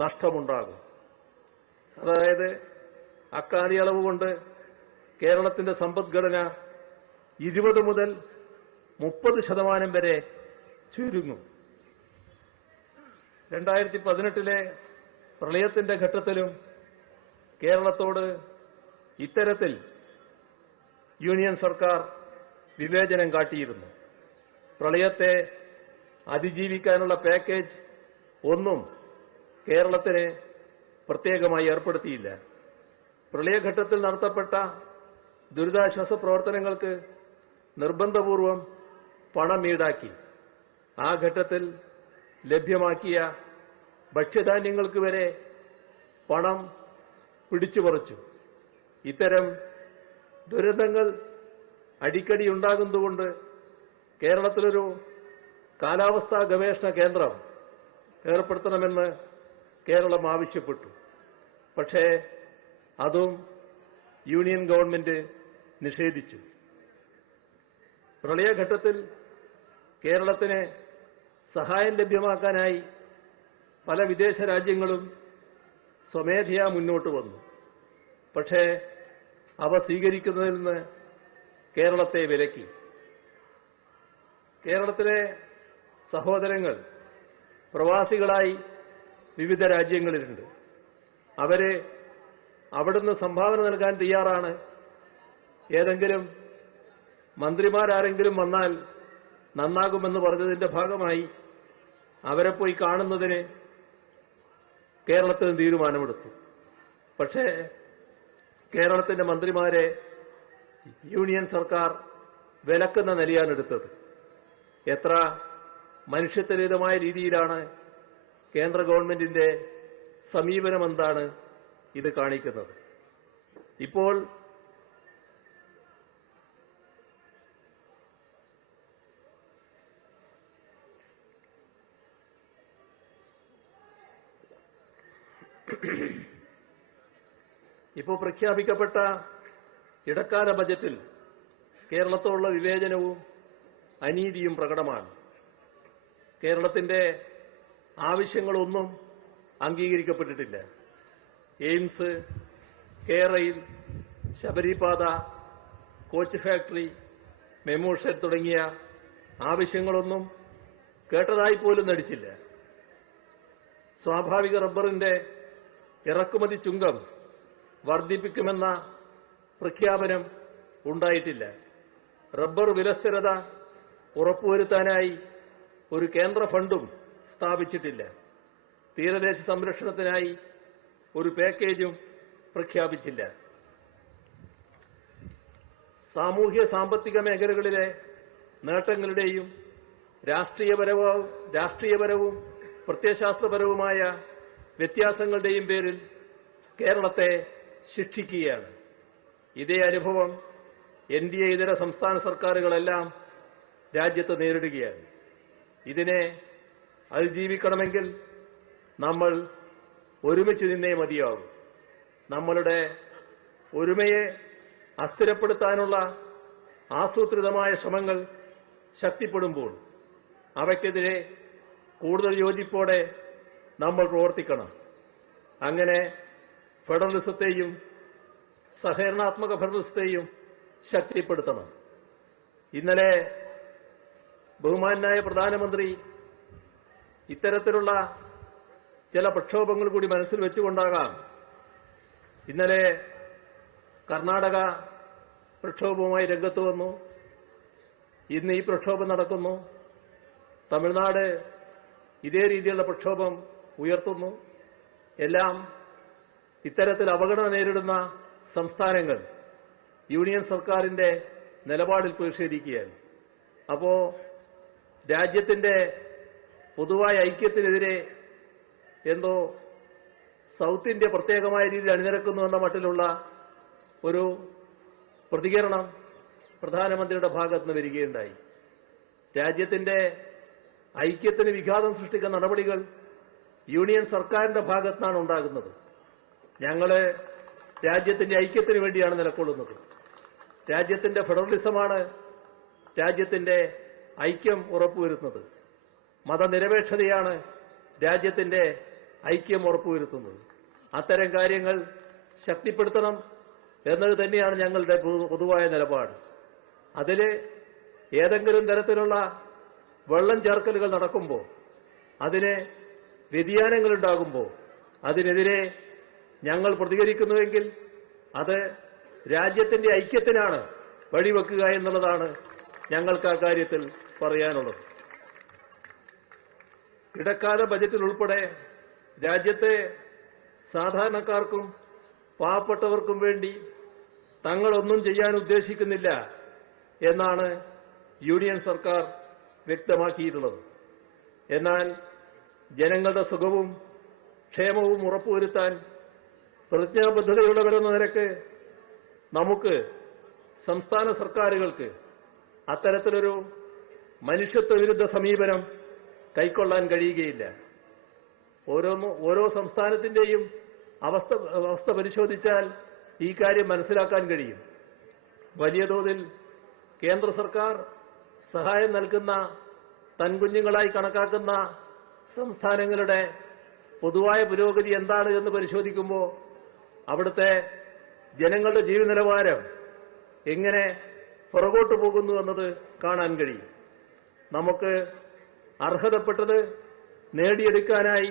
നഷ്ടമുണ്ടാകും. അതായത് അക്കാലയളവ് കൊണ്ട് കേരളത്തിന്റെ സമ്പദ്ഘടന 20 മുതൽ 30% വരെ ചുരുങ്ങും. 2018 പ്രളയത്തിന്റെ ഘട്ടത്തിലും കേരളത്തോട് ഇത്തരത്തിൽ യൂണിയൻ സർക്കാർ വിവേചനം കാട്ടിയിരുന്നു. പ്രളയത്തെ അതിജീവിക്കാനുള്ള പാക്കേജ് ഒന്നും കേരളത്തിന് പ്രത്യേകമായി ഏർപ്പെടുത്തിയില്ല. പ്രളയഘട്ടത്തിൽ നടത്തപ്പെട്ട ദുരിതാശ്വാസ പ്രവർത്തനങ്ങൾക്ക് നിർബന്ധപൂർവം പണം ഈടാക്കി. ആ ഘട്ടത്തിൽ ലഭ്യമാക്കിയ ഭക്ഷ്യധാന്യങ്ങൾക്ക് വരെ പണം പിടിച്ചുപറിച്ചു. ഇത്തരം ദുരന്തങ്ങൾ അടിക്കടി ഉണ്ടാകുന്നതുകൊണ്ട് കേരളത്തിലൊരു കാലാവസ്ഥാ ഗവേഷണ കേന്ദ്രം ഏർപ്പെടുത്തണമെന്ന് കേരളം ആവശ്യപ്പെട്ടു. പക്ഷേ അതും യൂണിയൻ ഗവൺമെന്റ് നിഷേധിച്ചു. പ്രളയഘട്ടത്തിൽ കേരളത്തിന് സഹായം ലഭ്യമാക്കാനായി പല വിദേശ രാജ്യങ്ങളും സ്വമേധയാ മുന്നോട്ട് വന്നു. പക്ഷേ അവ സ്വീകരിക്കുന്നതിൽ നിന്ന് കേരളത്തെ വിലക്കി. കേരളത്തിലെ സഹോദരങ്ങൾ പ്രവാസികളായി വിവിധ രാജ്യങ്ങളിലുണ്ട്. അവര് അവിടുന്ന് സംഭാവന നൽകാൻ തയ്യാറാണ്. ഏതെങ്കിലും മന്ത്രിമാരാരെങ്കിലും വന്നാൽ നന്നാകുമെന്ന് പറഞ്ഞതിന്റെ ഭാഗമായി അവരെ പോയി കാണുന്നതിന് കേരളത്തിന് തീരുമാനമെടുത്തു. പക്ഷേ കേരളത്തിന്റെ മന്ത്രിമാരെ യൂണിയൻ സർക്കാർ വിലക്കുന്ന നിലയാണെടുത്തത്. എത്ര മനുഷ്യത്വരഹിതമായ രീതിയിലാണ് കേന്ദ്ര ഗവൺമെന്റിന്റെ സമീപനമെന്താണ് ഇത് കാണിക്കുന്നത്. ഇപ്പോൾ പ്രഖ്യാപിക്കപ്പെട്ട ഇടക്കാല ബജറ്റിൽ കേരളത്തോടുള്ള വിവേചനവും അനീതിയും പ്രകടമാണ്. കേരളത്തിന്റെ ആവശ്യങ്ങളൊന്നും അംഗീകരിക്കപ്പെട്ടിട്ടില്ല. എയിംസ്, കേരയിൽ, ശബരിപാത, കോച്ച് ഫാക്ടറി, മെമു ഷെഡ് തുടങ്ങിയ ആവശ്യങ്ങളൊന്നും കേട്ടതായി പോലും നടിച്ചില്ല. സ്വാഭാവിക റബ്ബറിന്റെ ഇറക്കുമതി ചുങ്കം വർദ്ധിപ്പിക്കുമെന്ന പ്രഖ്യാപനം ഉണ്ടായിട്ടില്ല. റബ്ബർ വിലസ്ഥിരത ഉറപ്പുവരുത്താനായി ഒരു കേന്ദ്ര ഫണ്ടും സ്ഥാപിച്ചിട്ടില്ല. തീരദേശ സംരക്ഷണത്തിനായി ഒരു പാക്കേജും പ്രഖ്യാപിച്ചില്ല. സാമൂഹ്യ സാമ്പത്തിക മേഖലകളിലെ നേട്ടങ്ങളുടെയും രാഷ്ട്രീയപരവും പ്രത്യയശാസ്ത്രപരവുമായ വ്യത്യാസങ്ങളുടെയും പേരിൽ കേരളത്തെ ശിക്ഷിക്കുകയാണ്. ഇതേ അനുഭവം NDA ഇതര സംസ്ഥാന സർക്കാരുകളെല്ലാം രാജ്യത്ത് നേരിടുകയാണ്. ഇതിനെ അതിജീവിക്കണമെങ്കിൽ നമ്മൾ ഒരുമിച്ച് നിന്നേ മതിയാകും. നമ്മളുടെ ഒരുമയെ അസ്ഥിരപ്പെടുത്താനുള്ള ആസൂത്രിതമായ ശ്രമങ്ങൾ ശക്തിപ്പെടുമ്പോൾ അവയ്ക്കെതിരെ കൂടുതൽ യോജിപ്പോടെ നമ്മൾ പ്രവർത്തിക്കണം. അങ്ങനെ ഫെഡറലിസത്തെയും സഹകരണാത്മക ഫെഡറലിസത്തെയും ശക്തിപ്പെടുത്തണം. ഇന്നലെ ബഹുമാന്യനായ പ്രധാനമന്ത്രി ഇത്തരത്തിലുള്ള ചില പ്രക്ഷോഭങ്ങൾ കൂടി മനസ്സിൽ വെച്ചുകൊണ്ടാകാം ഇന്നലെ കർണാടക പ്രക്ഷോഭവുമായി രംഗത്ത് വന്നു. ഇന്ന് ഈ പ്രക്ഷോഭം നടക്കുന്നു. തമിഴ്നാട് ഇതേ രീതിയിലുള്ള പ്രക്ഷോഭം ഉയർത്തുന്നു. എല്ലാം ഇത്തരത്തിൽ അവഗണന നേരിടുന്ന സംസ്ഥാനങ്ങൾ യൂണിയൻ സർക്കാരിന്റെ നിലപാടിൽ പ്രതിഷേധിക്കുകയാണ്. അപ്പോ രാജ്യത്തിന്റെ പൊതുവായ ഐക്യത്തിനെതിരെ എന്തോ സൗത്ത് ഇന്ത്യ പ്രത്യേകമായ രീതിയിൽ അണിനിരക്കുന്നുവെന്ന മട്ടിലുള്ള ഒരു പ്രതികരണം പ്രധാനമന്ത്രിയുടെ ഭാഗത്ത് നിന്ന് വരികയുണ്ടായി. രാജ്യത്തിന്റെ ഐക്യത്തിന് വിഘാതം സൃഷ്ടിക്കുന്ന നടപടികൾ യൂണിയൻ സർക്കാരിന്റെ ഭാഗത്തുനിന്നാണ് ഉണ്ടാകുന്നത്. ഞങ്ങള് രാജ്യത്തിന്റെ ഐക്യത്തിന് വേണ്ടിയാണ് നിലകൊള്ളുന്നത്. രാജ്യത്തിന്റെ ഫെഡറലിസമാണ് രാജ്യത്തിന്റെ ഐക്യം ഉറപ്പുവരുത്തുന്നത്. മതനിരപേക്ഷതയാണ് രാജ്യത്തിന്റെ ഐക്യം ഉറപ്പുവരുത്തുന്നത്. അത്തരം കാര്യങ്ങൾ ശക്തിപ്പെടുത്തണം എന്നത് തന്നെയാണ് ഞങ്ങളുടെ പൊതുവായ നിലപാട്. അതിൽ ഏതെങ്കിലും തരത്തിലുള്ള വെള്ളം ചേർക്കലുകൾ നടക്കുമ്പോൾ, അതിന് വ്യതിയാനങ്ങളുണ്ടാകുമ്പോൾ അതിനെതിരെ ഞങ്ങൾ പ്രതികരിക്കുന്നുവെങ്കിൽ അത് രാജ്യത്തിന്റെ ഐക്യത്തിനാണ് വഴിവെക്കുക എന്നുള്ളതാണ് ഞങ്ങൾക്ക് ആ കാര്യത്തിൽ പറയാനുള്ളത്. ഇടക്കാല ബജറ്റിൽ ഉൾപ്പെടെ രാജ്യത്തെ സാധാരണക്കാർക്കും പാവപ്പെട്ടവർക്കും വേണ്ടി തങ്ങളൊന്നും ചെയ്യാൻ ഉദ്ദേശിക്കുന്നില്ല എന്നാണ് യൂണിയൻ സർക്കാർ വ്യക്തമാക്കിയിട്ടുള്ളത്. എന്നാൽ ജനങ്ങളുടെ സുഖവും ക്ഷേമവും ഉറപ്പുവരുത്താൻ പ്രതിജ്ഞാബദ്ധതയുള്ളവരെന്ന നിലക്ക് നമുക്ക് സംസ്ഥാന സർക്കാരുകൾക്ക് അത്തരത്തിലൊരു മനുഷ്യത്വ വിരുദ്ധ സമീപനം കൈക്കൊള്ളാൻ കഴിയുകയില്ല. ഓരോ സംസ്ഥാനത്തിന്റെയും അവസ്ഥ പരിശോധിച്ചാൽ ഈ കാര്യം മനസ്സിലാക്കാൻ കഴിയും. വലിയ തോതിൽ കേന്ദ്ര സർക്കാർ സഹായം നൽകുന്ന തൻകുഞ്ഞുങ്ങളായി കണക്കാക്കുന്ന സംസ്ഥാനങ്ങളുടെ പൊതുവായ പുരോഗതി എന്താണ് എന്ന് പരിശോധിക്കുമ്പോൾ അവിടുത്തെ ജനങ്ങളുടെ ജീവിത നിലവാരം എങ്ങനെ പുറകോട്ട് പോകുന്നു എന്നത് കാണാൻ കഴിയും. നമുക്ക് അർഹതപ്പെട്ടത് നേടിയെടുക്കാനായി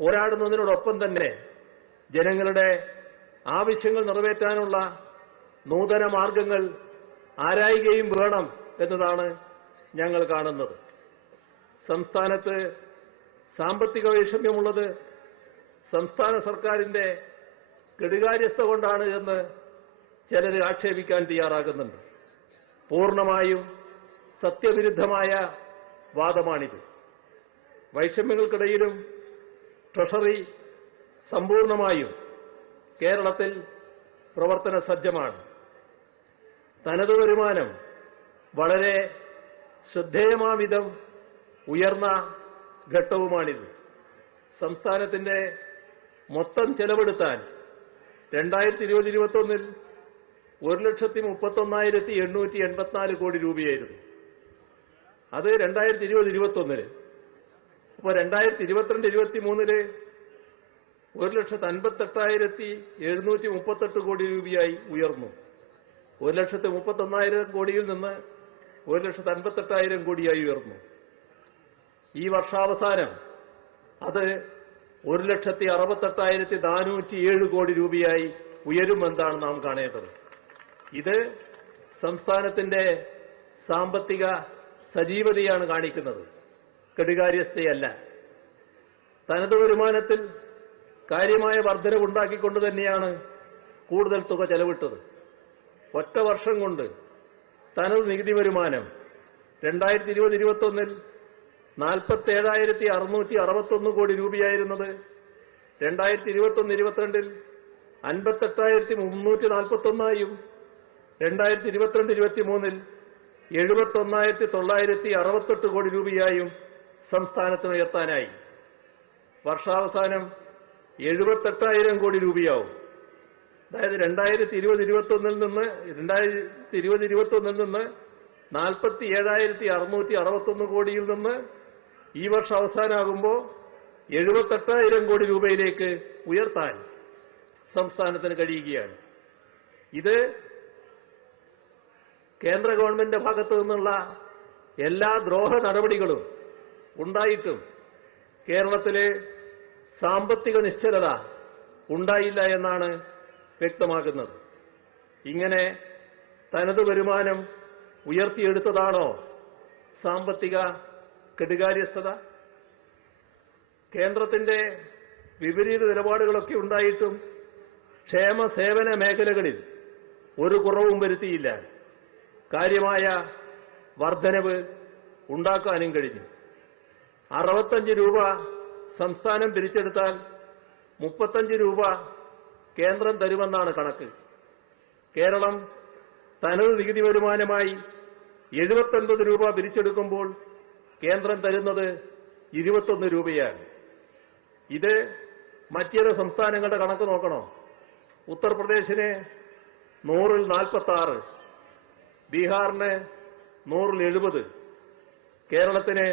പോരാടുന്നതിനോടൊപ്പം തന്നെ ജനങ്ങളുടെ ആവശ്യങ്ങൾ നിറവേറ്റാനുള്ള നൂതന മാർഗങ്ങൾ ആരായുകയും വേണം എന്നതാണ് ഞങ്ങൾ കാണുന്നത്. സംസ്ഥാനത്ത് സാമ്പത്തിക വൈഷമ്യമുള്ളത് സംസ്ഥാന സർക്കാരിന്റെ കെടുകാര്യസ്ഥ കൊണ്ടാണ് എന്ന് ചിലർ ആക്ഷേപിക്കാൻ തയ്യാറാകുന്നുണ്ട്. പൂർണ്ണമായും സത്യവിരുദ്ധമായ വാദമാണിത്. വൈഷമ്യങ്ങൾക്കിടയിലും ട്രഷറി സമ്പൂർണമായും കേരളത്തിൽ പ്രവർത്തന സജ്ജമാണ്. തനതു വരുമാനം വളരെ ശ്രദ്ധേയമാവിധം ഉയർന്ന ഘട്ടവുമാണിത്. സംസ്ഥാനത്തിന്റെ മൊത്തം ചെലവെടുത്താൽ 2020-21 1,31,884 കോടി രൂപയായിരുന്നു. അത് 2020-21. ഇപ്പോൾ 2022-23 1,58,738 കോടി രൂപയായി ഉയർന്നു. 1,31,000 കോടിയിൽ നിന്ന് 1,58,000 കോടിയായി ഉയർന്നു. ഈ വർഷാവസാനം അത് 1,68,407 കോടി രൂപയായി ഉയരുമെന്നാണ് നാം കാണേണ്ടത്. ഇത് സംസ്ഥാനത്തിന്റെ സാമ്പത്തിക സജീവതയാണ് കാണിക്കുന്നത്, കെടുകാര്യസ്ഥയല്ല. തനതു വരുമാനത്തിൽ കാര്യമായ വർധനവുണ്ടാക്കിക്കൊണ്ട് തന്നെയാണ് കൂടുതൽ തുക ചെലവിട്ടത്. ഒറ്റ വർഷം കൊണ്ട് തനതു നികുതി വരുമാനം 2020-21 47,661 കോടി രൂപയായിരുന്നത് 2021-22 58,341 2022-23 71,968 കോടി രൂപയായും സംസ്ഥാനത്തിന് ഉയർത്താനായി. വർഷാവസാനം 78,000 കോടി രൂപയാവും. അതായത് 2020-21 നിന്ന് 47,661 കോടിയിൽ നിന്ന് ഈ വർഷം അവസാനമാകുമ്പോൾ 78,000 കോടി രൂപയിലേക്ക് ഉയർത്താൻ സംസ്ഥാനത്തിന് കഴിയുകയാണ്. ഇത് കേന്ദ്ര ഗവൺമെന്റിന്റെ ഭാഗത്തു നിന്നുള്ള എല്ലാ ദ്രോഹ നടപടികളും ഉണ്ടായിട്ടും കേരളത്തിലെ സാമ്പത്തിക നിശ്ചലത ഉണ്ടായില്ല എന്നാണ് വ്യക്തമാക്കുന്നത്. ഇങ്ങനെ തനതു വരുമാനം ഉയർത്തിയെടുത്തതാണോ സാമ്പത്തിക കെടുകാര്യസ്ഥത? കേന്ദ്രത്തിന്റെ വിപരീത നിലപാടുകളൊക്കെ ഉണ്ടായിട്ടും ക്ഷേമ സേവന മേഖലകളിൽ ഒരു കുറവും വരുത്തിയില്ല. കാര്യമായ വർധനവ് ഉണ്ടാക്കാനും കഴിഞ്ഞു. 65 രൂപ സംസ്ഥാനം പിരിച്ചെടുത്താൽ 35 രൂപ കേന്ദ്രം തരുമെന്നാണ് കണക്ക്. കേരളം തനതു നികുതി വരുമാനമായി 79 രൂപ പിരിച്ചെടുക്കുമ്പോൾ കേന്ദ്രം തരുന്നത് 21 രൂപയാണ്. ഇത് മറ്റേത് സംസ്ഥാനങ്ങളുടെ കണക്ക് നോക്കണോ? ഉത്തർപ്രദേശിന് 100-ൽ 46, ബീഹാറിന് 100-ൽ 70, കേരളത്തിന്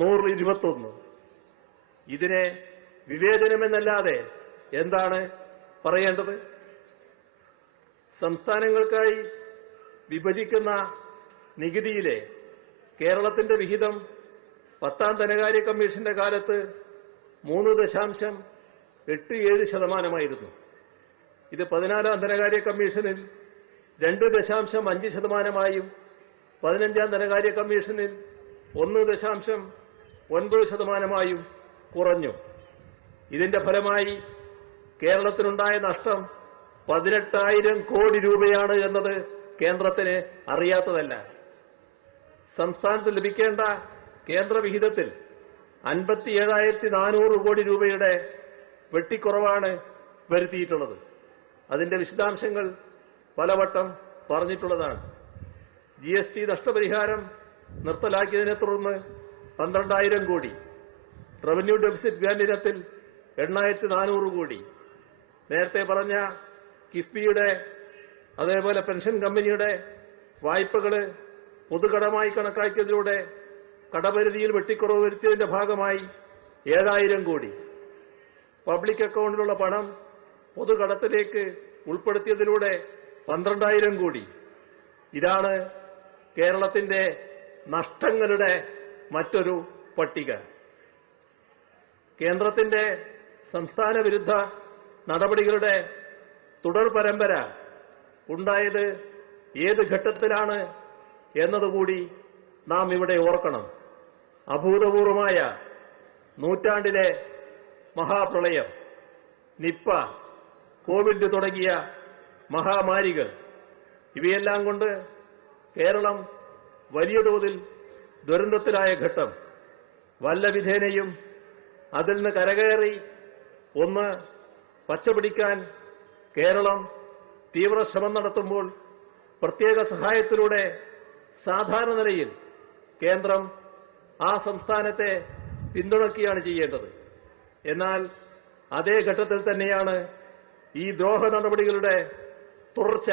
100-ൽ 21. ഇതിനെ വിവേചനമെന്നല്ലാതെ എന്താണ് പറയേണ്ടത്? സംസ്ഥാനങ്ങൾക്കായി വിഭജിക്കുന്ന നികുതിയിലെ കേരളത്തിന്റെ വിഹിതം 10ാം ധനകാര്യ കമ്മീഷന്റെ കാലത്ത് 3.87%. ഇത് 14ാം ധനകാര്യ കമ്മീഷനിൽ 2.5%, 15ാം ധനകാര്യ കമ്മീഷനിൽ 1.9% കുറഞ്ഞു. ഇതിന്റെ ഫലമായി കേരളത്തിനുണ്ടായ നഷ്ടം 18,000 കോടി രൂപയാണ് എന്നത് കേന്ദ്രത്തിന് അറിയാത്തതല്ല. സംസ്ഥാനത്ത് ലഭിക്കേണ്ട കേന്ദ്ര വിഹിതത്തിൽ 57,400 കോടി രൂപയുടെ വെട്ടിക്കുറവാണ് വരുത്തിയിട്ടുള്ളത്. അതിന്റെ വിശദാംശങ്ങൾ പലവട്ടം പറഞ്ഞിട്ടുള്ളതാണ്. GST നഷ്ടപരിഹാരം നിർത്തലാക്കിയതിനെ തുടർന്ന് 12,000 കോടി, റവന്യൂ ഡെഫിസിറ്റ് വ്യാലിനത്തിൽ 8,400 കോടി, നേരത്തെ പറഞ്ഞ കിഫ്ബിയുടെ അതേപോലെ പെൻഷൻ കമ്പനിയുടെ വായ്പകൾ പൊതുകടമായി കണക്കാക്കിയതിലൂടെ കടപരിധിയിൽ വെട്ടിക്കുറവ് വരുത്തിയതിന്റെ ഭാഗമായി 7,000 കോടി, പബ്ലിക് അക്കൗണ്ടിലുള്ള പണം പൊതുകടത്തിലേക്ക് ഉൾപ്പെടുത്തിയതിലൂടെ 12,000 കോടി. ഇതാണ് കേരളത്തിന്റെ നഷ്ടങ്ങളുടെ മറ്റൊരു പട്ടിക. കേന്ദ്രത്തിന്റെ സംസ്ഥാന വിരുദ്ധ നടപടികളുടെ തുടർ പരമ്പര ഉണ്ടായത് ഏത് ഘട്ടത്തിലാണ് എന്നതുകൂടി നാം ഇവിടെ ഓർക്കണം. അഭൂതപൂർവമായ നൂറ്റാണ്ടിലെ മഹാപ്രളയം, നിപ്പ, കോവിഡ് തുടങ്ങിയ മഹാമാരികൾ, ഇവയെല്ലാം കൊണ്ട് കേരളം വലിയ തോതിൽ ദുരന്തത്തിലായ ഘട്ടം. വല്ല വിധേനയും അതിൽ നിന്ന് കരകയറി ഒന്ന് പച്ചപിടിക്കാൻ കേരളം തീവ്ര ശ്രമം നടത്തുമ്പോൾ പ്രത്യേക സഹായത്തിലൂടെ സാധാരണ നിലയിൽ കേന്ദ്രം ആ സംസ്ഥാനത്തെ പിന്തുണയ്ക്കുകയാണ് ചെയ്യേണ്ടത്. എന്നാൽ അതേ ഘട്ടത്തിൽ തന്നെയാണ് ഈ ദ്രോഹ നടപടികളുടെ തുടർച്ച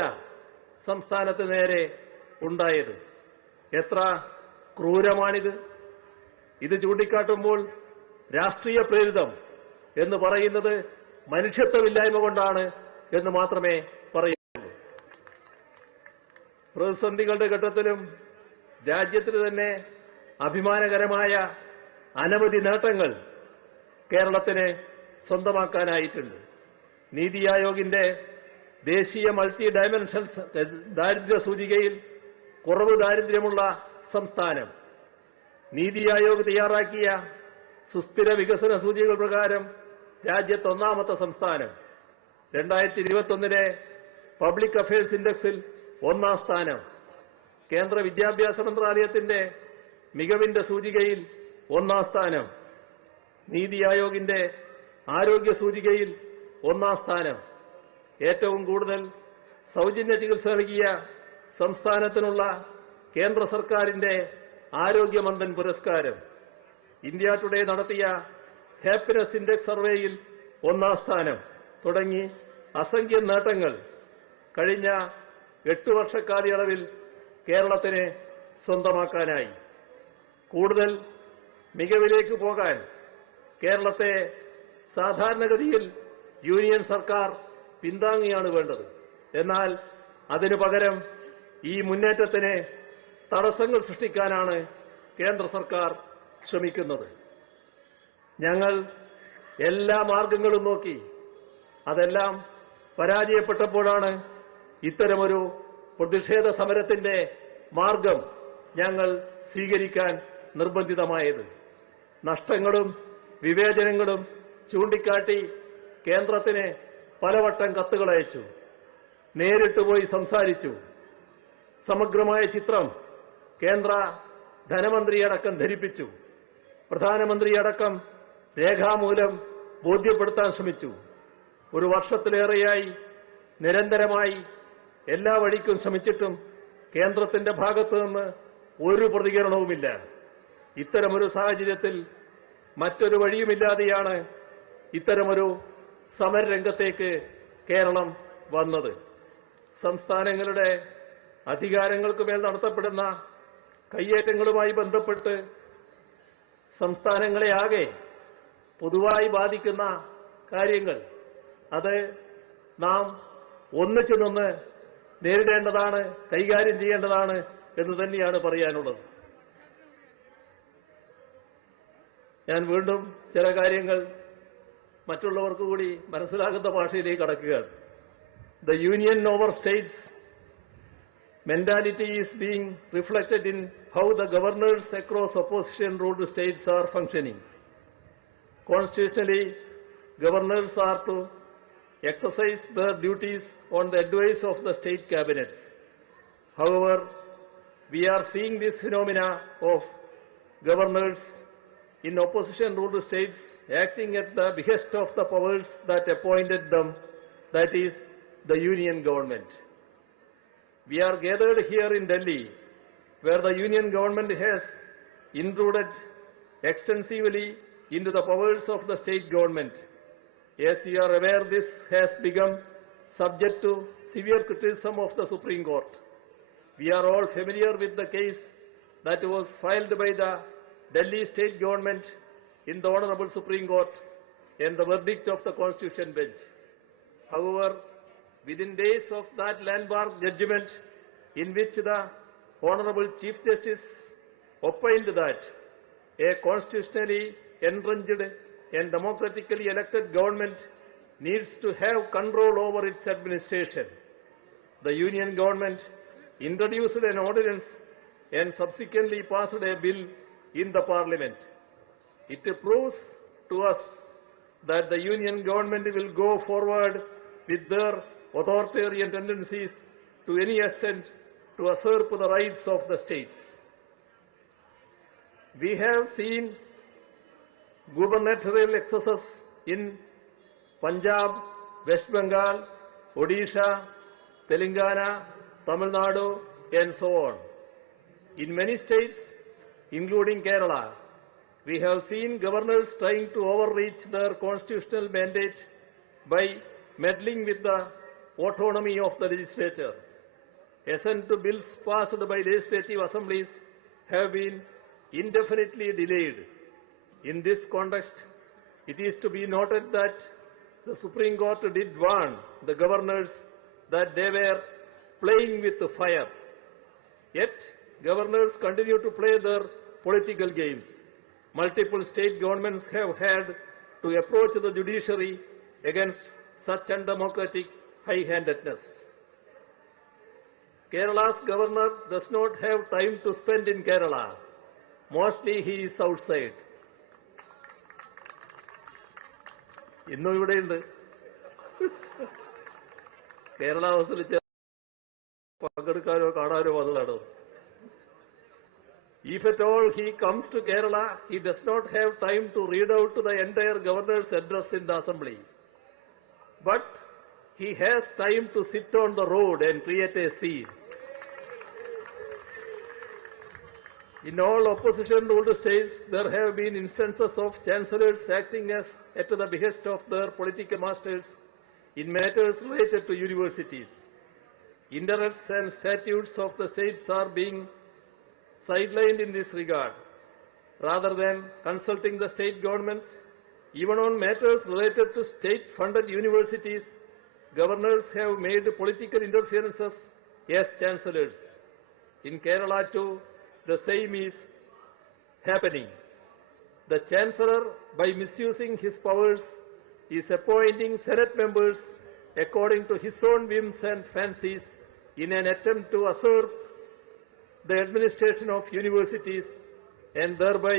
സംസ്ഥാനത്ത് നേരെ ഉണ്ടായത്. എത്ര ക്രൂരമാണിത്! ഇത് ചൂണ്ടിക്കാട്ടുമ്പോൾ രാഷ്ട്രീയ പ്രേരിതം എന്ന് പറയുന്നത് മനുഷ്യത്വമില്ലായ്മ കൊണ്ടാണ് എന്ന് മാത്രമേ പറയുള്ളൂ. പ്രതിസന്ധികളുടെ ഘട്ടത്തിലും രാജ്യത്തിന് തന്നെ അഭിമാനകരമായ അനവധി നേട്ടങ്ങൾ കേരളത്തിന് സ്വന്തമാക്കാനായിട്ടുണ്ട്. നീതി ആയോഗിന്റെ ദേശീയ മൾട്ടി ഡയമെൻഷൻസ് ദാരിദ്ര്യ സൂചികയിൽ കുറവ് ദാരിദ്ര്യമുള്ള സംസ്ഥാനം, നീതി ആയോഗ് തയ്യാറാക്കിയ സുസ്ഥിര വികസന സൂചികകൾ പ്രകാരം രാജ്യത്ത് 1ാമത്തെ സംസ്ഥാനം, 2021 പബ്ലിക് അഫയേഴ്സ് ഇൻഡെക്സിൽ 1ാം സ്ഥാനം, കേന്ദ്ര വിദ്യാഭ്യാസ മന്ത്രാലയത്തിന്റെ മികവിന്റെ സൂചികയിൽ 1ാം സ്ഥാനം, നീതി ആയോഗിന്റെ ആരോഗ്യ സൂചികയിൽ 1ാം സ്ഥാനം, ഏറ്റവും കൂടുതൽ സൗജന്യ ചികിത്സ നൽകിയ സംസ്ഥാനത്തിനുള്ള കേന്ദ്ര സർക്കാരിന്റെ ആരോഗ്യമന്ത്രൻ പുരസ്കാരം, ഇന്ത്യ ടുഡേ നടത്തിയ ഹാപ്പിനെസ് ഇൻഡെക്സ് സർവേയിൽ 1ാം സ്ഥാനം തുടങ്ങി അസംഖ്യം നേട്ടങ്ങൾ കഴിഞ്ഞ 8 വർഷക്കാലയളവിൽ കേരളത്തിന് സ്വന്തമാക്കാനായി. കൂടുതൽ മികവിലേക്ക് പോകാൻ കേരളത്തെ സാധാരണഗതിയിൽ യൂണിയൻ സർക്കാർ പിന്താങ്ങുകയാണ് വേണ്ടത്. എന്നാൽ അതിനു പകരം ഈ മുന്നേറ്റത്തിന് തടസ്സങ്ങൾ സൃഷ്ടിക്കാനാണ് കേന്ദ്ര സർക്കാർ ശ്രമിക്കുന്നത്. ഞങ്ങൾ എല്ലാ മാർഗങ്ങളും നോക്കി. അതെല്ലാം പരാജയപ്പെട്ടപ്പോഴാണ് ഇത്തരമൊരു പ്രതിഷേധ സമരത്തിന്റെ മാർഗം ഞങ്ങൾ സ്വീകരിക്കാൻ നിർബന്ധിതമായത്. നഷ്ടങ്ങളും വിവേചനങ്ങളും ചൂണ്ടിക്കാട്ടി കേന്ദ്രത്തിന് പലവട്ടം കത്തുകളയച്ചു, നേരിട്ട് പോയി സംസാരിച്ചു. സമഗ്രമായ ചിത്രം കേന്ദ്ര ധനമന്ത്രിയടക്കം ധരിപ്പിച്ചു. പ്രധാനമന്ത്രിയടക്കം രേഖാമൂലം ബോധ്യപ്പെടുത്താൻ ശ്രമിച്ചു. 1 വർഷത്തിലേറെയായി നിരന്തരമായി എല്ലാ വഴിക്കും ശ്രമിച്ചിട്ടും കേന്ദ്രത്തിന്റെ ഭാഗത്തുനിന്ന് ഒരു പ്രതികരണവുമില്ല. ഇത്തരമൊരു സാഹചര്യത്തിൽ മറ്റൊരു വഴിയുമില്ലാതെയാണ് ഇത്തരമൊരു സമരരംഗത്തേക്ക് കേരളം വന്നത്. സംസ്ഥാനങ്ങളുടെ അധികാരങ്ങൾക്ക് മേൽ നടത്തപ്പെടുന്ന കയ്യേറ്റങ്ങളുമായി ബന്ധപ്പെട്ട് സംസ്ഥാനങ്ങളെ ആകെ പൊതുവായി ബാധിക്കുന്ന കാര്യങ്ങൾ അത് നാം ഒന്നിച്ചു നിന്ന് നേരിടേണ്ടതാണ്, കൈകാര്യം ചെയ്യേണ്ടതാണ് എന്ന് തന്നെയാണ് പറയാനുള്ളത്. ഞാൻ വീണ്ടും ചില കാര്യങ്ങൾ മറ്റുള്ളവർക്ക് കൂടി മനസ്സിലാകുന്ന ഭാഷയിലേക്ക് കടക്കുകയാണ്. The union over states mentality is being reflected in how the governors across opposition-ruled states are functioning. Constitutionally, governors are to exercise their duties on the advice of the state cabinets. However, we are seeing this phenomena of governors in opposition-ruled states acting at the behest of the powers that appointed them, that is, the union government. We are gathered here in Delhi, where the union government has intruded extensively into the powers of the state government. As you are aware, this has become subject to severe criticism of the Supreme Court. We are all familiar with the case that was filed by the Delhi state government in the Honorable Supreme Court and the verdict of the Constitution bench. However, within days of that landmark judgment, in which the Honorable Chief Justice opined that a constitutionally entrenched and democratically elected government needs to have control over its administration, the union government introduced an ordinance and subsequently passed a bill in the parliament. It proves to us that the union government will go forward with their authoritarian tendencies to any extent to usurp the rights of the states. We have seen gubernatorial excesses in Punjab, West Bengal, Odisha, Telangana, Tamil Nadu, and so on. In many states, including Kerala, we have seen governors trying to overreach their constitutional mandate by meddling with the autonomy of the legislature. Assent to bills passed by legislative assemblies have been indefinitely delayed. In this context, it is to be noted that the Supreme Court did warn the governors that they were playing with the fire. Yet, governors continue to play their political games. Multiple state governments have had to approach the judiciary against such undemocratic high-handedness. Kerala's governor does not have time to spend in Kerala. Mostly he is outside. ഇന്നും ഇവിടെയുണ്ട്. കേരള ഹൗസിൽ പങ്കെടുക്കാനോ കാണാനോ വന്നതാണോ? If at all he comes to Kerala, he does not have time to read out the entire governor's address in the assembly. But he has time to sit on the road and create a scene. In all opposition-ruled states, there have been instances of chancellors acting as at the behest of their political masters in matters related to universities. Interests and statutes of the states are being sidelined in this regard. Rather than consulting the state governments, even on matters related to state-funded universities, governors have made political interferences as chancellors. In Kerala too, the same is happening. The chancellor, by misusing his powers, is appointing Senate members according to his own whims and fancies in an attempt to usurp the administration of universities and thereby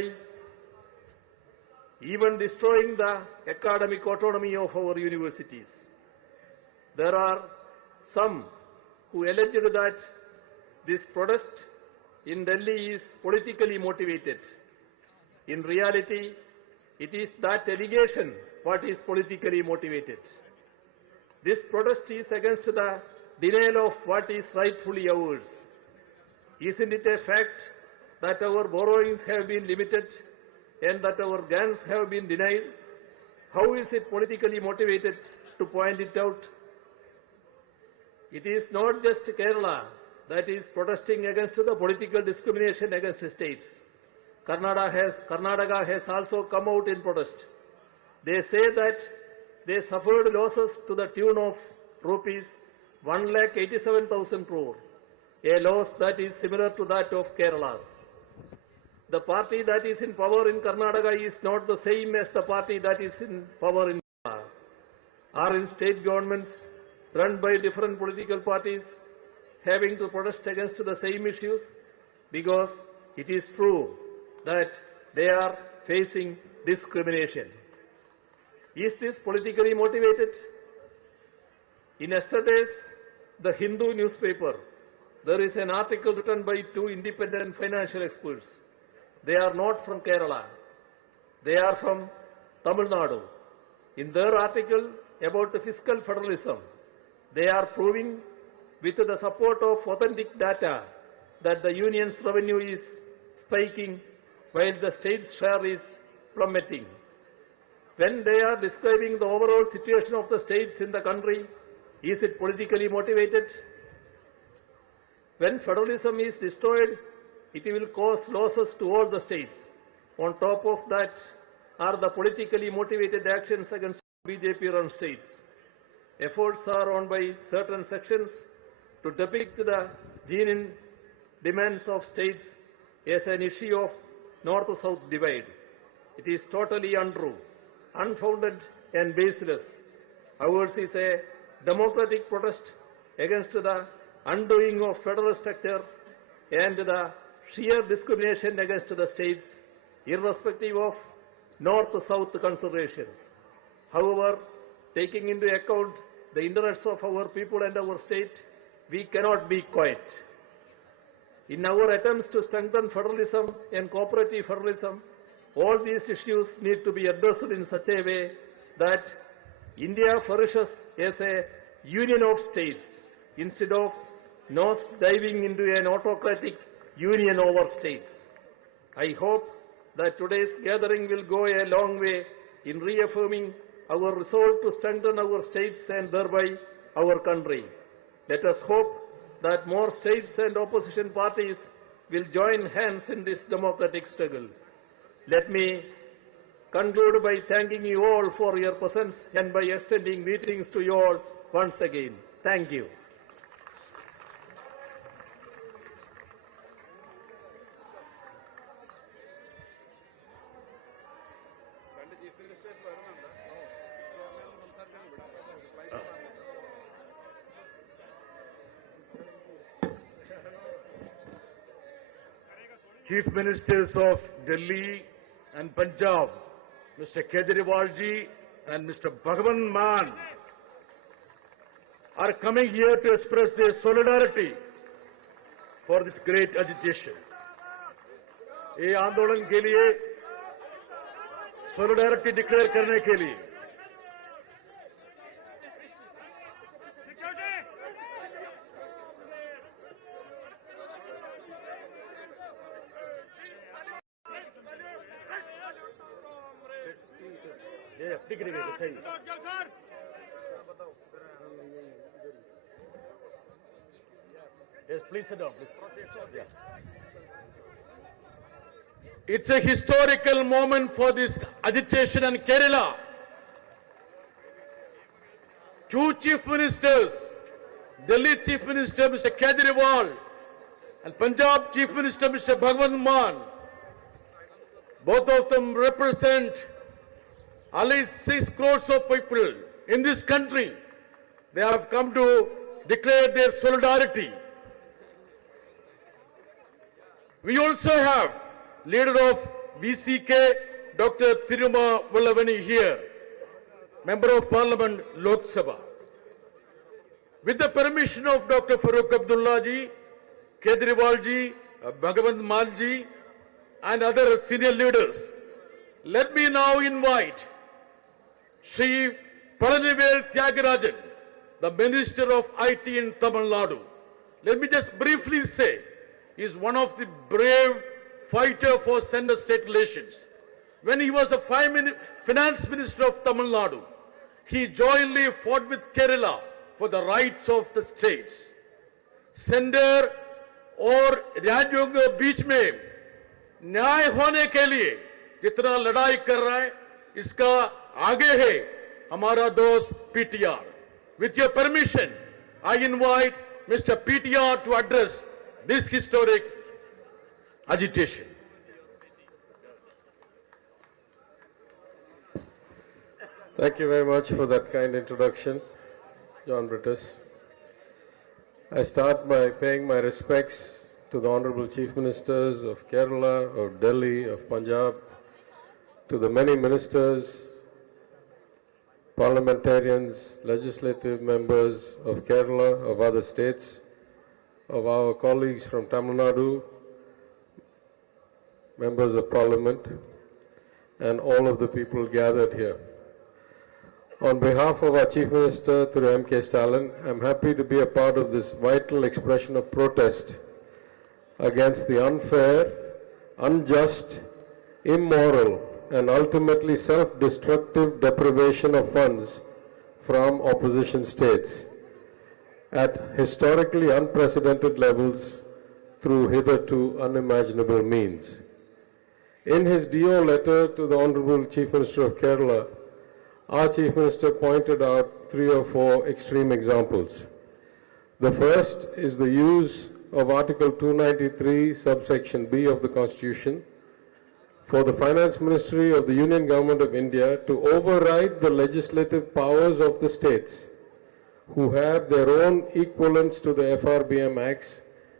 even destroying the academic autonomy of our universities. There are some who alleged that this protest in Delhi is politically motivated. In reality, it is that allegation what is politically motivated. This protest is against the denial of what is rightfully ours. Isn't it a fact that our borrowings have been limited and that our grants have been denied? How is it politically motivated to point it out? It is not just Kerala that is protesting against the political discrimination against the states. Karnataka has also come out in protest. They say that they suffered losses to the tune of rupees 1,87,000 crore, a loss that is similar to that of Kerala. The party that is in power in Karnataka is not the same as the party that is in power in Kerala. Are in state governments run by different political parties having to protest against the same issues, because it is true that they are facing discrimination. Is this politically motivated? In yesterday's The Hindu newspaper, there is an article written by two independent financial experts. They are not from Kerala. They are from Tamil Nadu. In their article about the fiscal federalism, they are proving with the support of authentic data that the union's revenue is spiking while the state's share is plummeting. When they are describing the overall situation of the states in the country, is it politically motivated? When federalism is destroyed, it will cause losses to all the states. On top of that are the politically motivated actions against BJP-run states. Efforts are on by certain sections to depict the genuine demands of states as an issue of north-south divide. It is totally untrue, unfounded and baseless. Ours is a democratic protest against the undoing of federal structure and the sheer discrimination against the states, irrespective of north-south considerations. However, taking into account the interests of our people and our state, we cannot be quiet. In our attempts to strengthen federalism and cooperative federalism, all these issues need to be addressed in such a way that India flourishes as a union of states instead of nose diving into an autocratic union over states. I hope that today's gathering will go a long way in reaffirming our resolve to strengthen our states and thereby our country. Let us hope that more states and opposition parties will join hands in this democratic struggle. Let me conclude by thanking you all for your presence and by extending greetings to you all once again. Thank you. Chief Ministers of Delhi and Punjab, Mr. Kejriwalji and Mr. Bhagwan Mann, are coming here to express their solidarity for this great agitation. ये आंदोलन के लिए solidarity declare करने के लिए Yes, please sit down. Please. It's a historical moment for this agitation in Kerala. Two chief ministers, Delhi Chief Minister Mr. Kejriwal and Punjab Chief Minister Mr. Bhagwan Mann, both of them represent at least 6 crores of people in this country. They have come to declare their solidarity. We also have leader of BCK, Dr. Tiruma Vallavani here, Member of Parliament, Lok Sabha. With the permission of Dr. Farooq Abdullah ji, Kejriwal ji, Bhagwant Mann ji, and other senior leaders, let me now invite Shri Palanivel Tyagarajan, the Minister of IT in Tamil Nadu. Let me just briefly say, he is one of the brave fighters for center-state relations. When he was the Finance Minister of Tamil Nadu, he jointly fought with Kerala for the rights of the states. Center और राज्यों के बीच में न्याय होने के लिए जितना लड़ाई कर रहा है, इसका आगे है हमारा दोस्त PTR. With your permission, I invite Mr. PTR to address this historic agitation. Thank you very much for that kind introduction, John Brittus. I start by paying my respects to the Honorable Chief Ministers of Kerala, of Delhi, of Punjab, to the many ministers, parliamentarians, legislative members of Kerala, of other states, of our colleagues from Tamil Nadu, members of parliament, and all of the people gathered here. On behalf of our Chief Minister, through M.K. Stalin, I am happy to be a part of this vital expression of protest against the unfair, unjust, immoral, and ultimately self-destructive deprivation of funds from opposition states at historically unprecedented levels through hitherto unimaginable means. In his DO letter to the Honorable Chief Minister of Kerala, our Chief Minister pointed out 3 or 4 extreme examples. The first is the use of Article 293, subsection B of the Constitution, for the Finance Ministry of the Union Government of India to override the legislative powers of the states who have their own equivalents to the FRBM Acts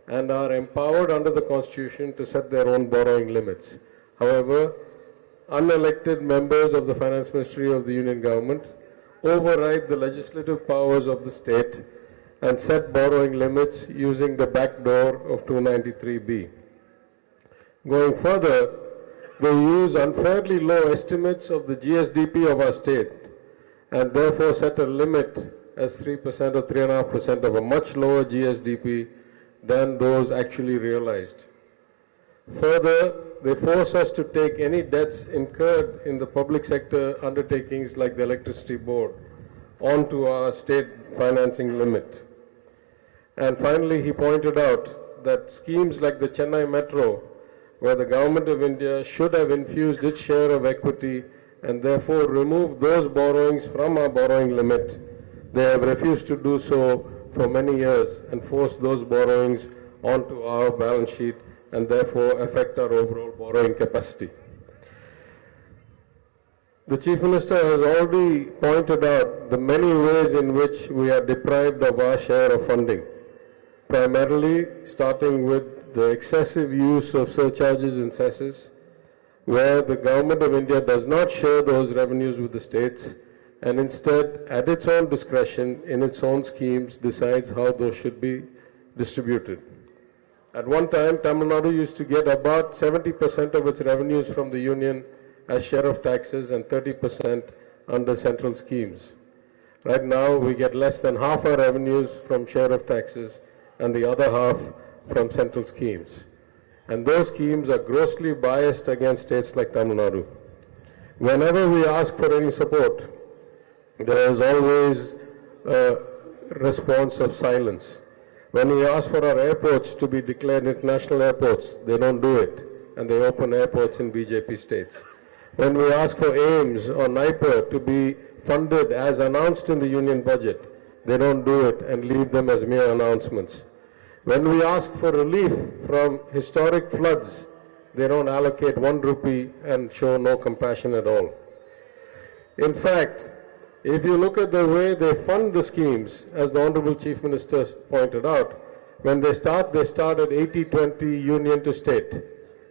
and are empowered under the Constitution to set their own borrowing limits. However, unelected members of the Finance Ministry of the Union Government override the legislative powers of the state and set borrowing limits using the back door of 293B. Going further, they use unfairly low estimates of the GSDP of our state and therefore set a limit as 3% or 3.5% of a much lower GSDP than those actually realized. Further, they force us to take any debts incurred in the public sector undertakings like the electricity board onto our state financing limit. And finally, he pointed out that schemes like the Chennai Metro, where the Government of India should have infused its share of equity and therefore removed those borrowings from our borrowing limit, they have refused to do so for many years and forced those borrowings onto our balance sheet and therefore affect our overall borrowing capacity. The Chief Minister has already pointed out the many ways in which we are deprived of our share of funding, primarily starting with the excessive use of surcharges and cesses, where the Government of India does not share those revenues with the states and instead, at its own discretion, in its own schemes, decides how those should be distributed. At one time, Tamil Nadu used to get about 70% of its revenues from the Union as share of taxes and 30% under central schemes. Right now, we get less than half our revenues from share of taxes and the other half from central schemes. And those schemes are grossly biased against states like Tamil Nadu. Whenever we ask for any support, there is always a response of silence. When we ask for our airports to be declared international airports, they don't do it, and they open airports in BJP states. When we ask for AIMS or NIPER to be funded as announced in the union budget, they don't do it and leave them as mere announcements. When we ask for relief from historic floods, they don't allocate 1 rupee and show no compassion at all. In fact, if you look at the way they fund the schemes, as the Honorable Chief Minister pointed out, when they start at 80-20 union to state.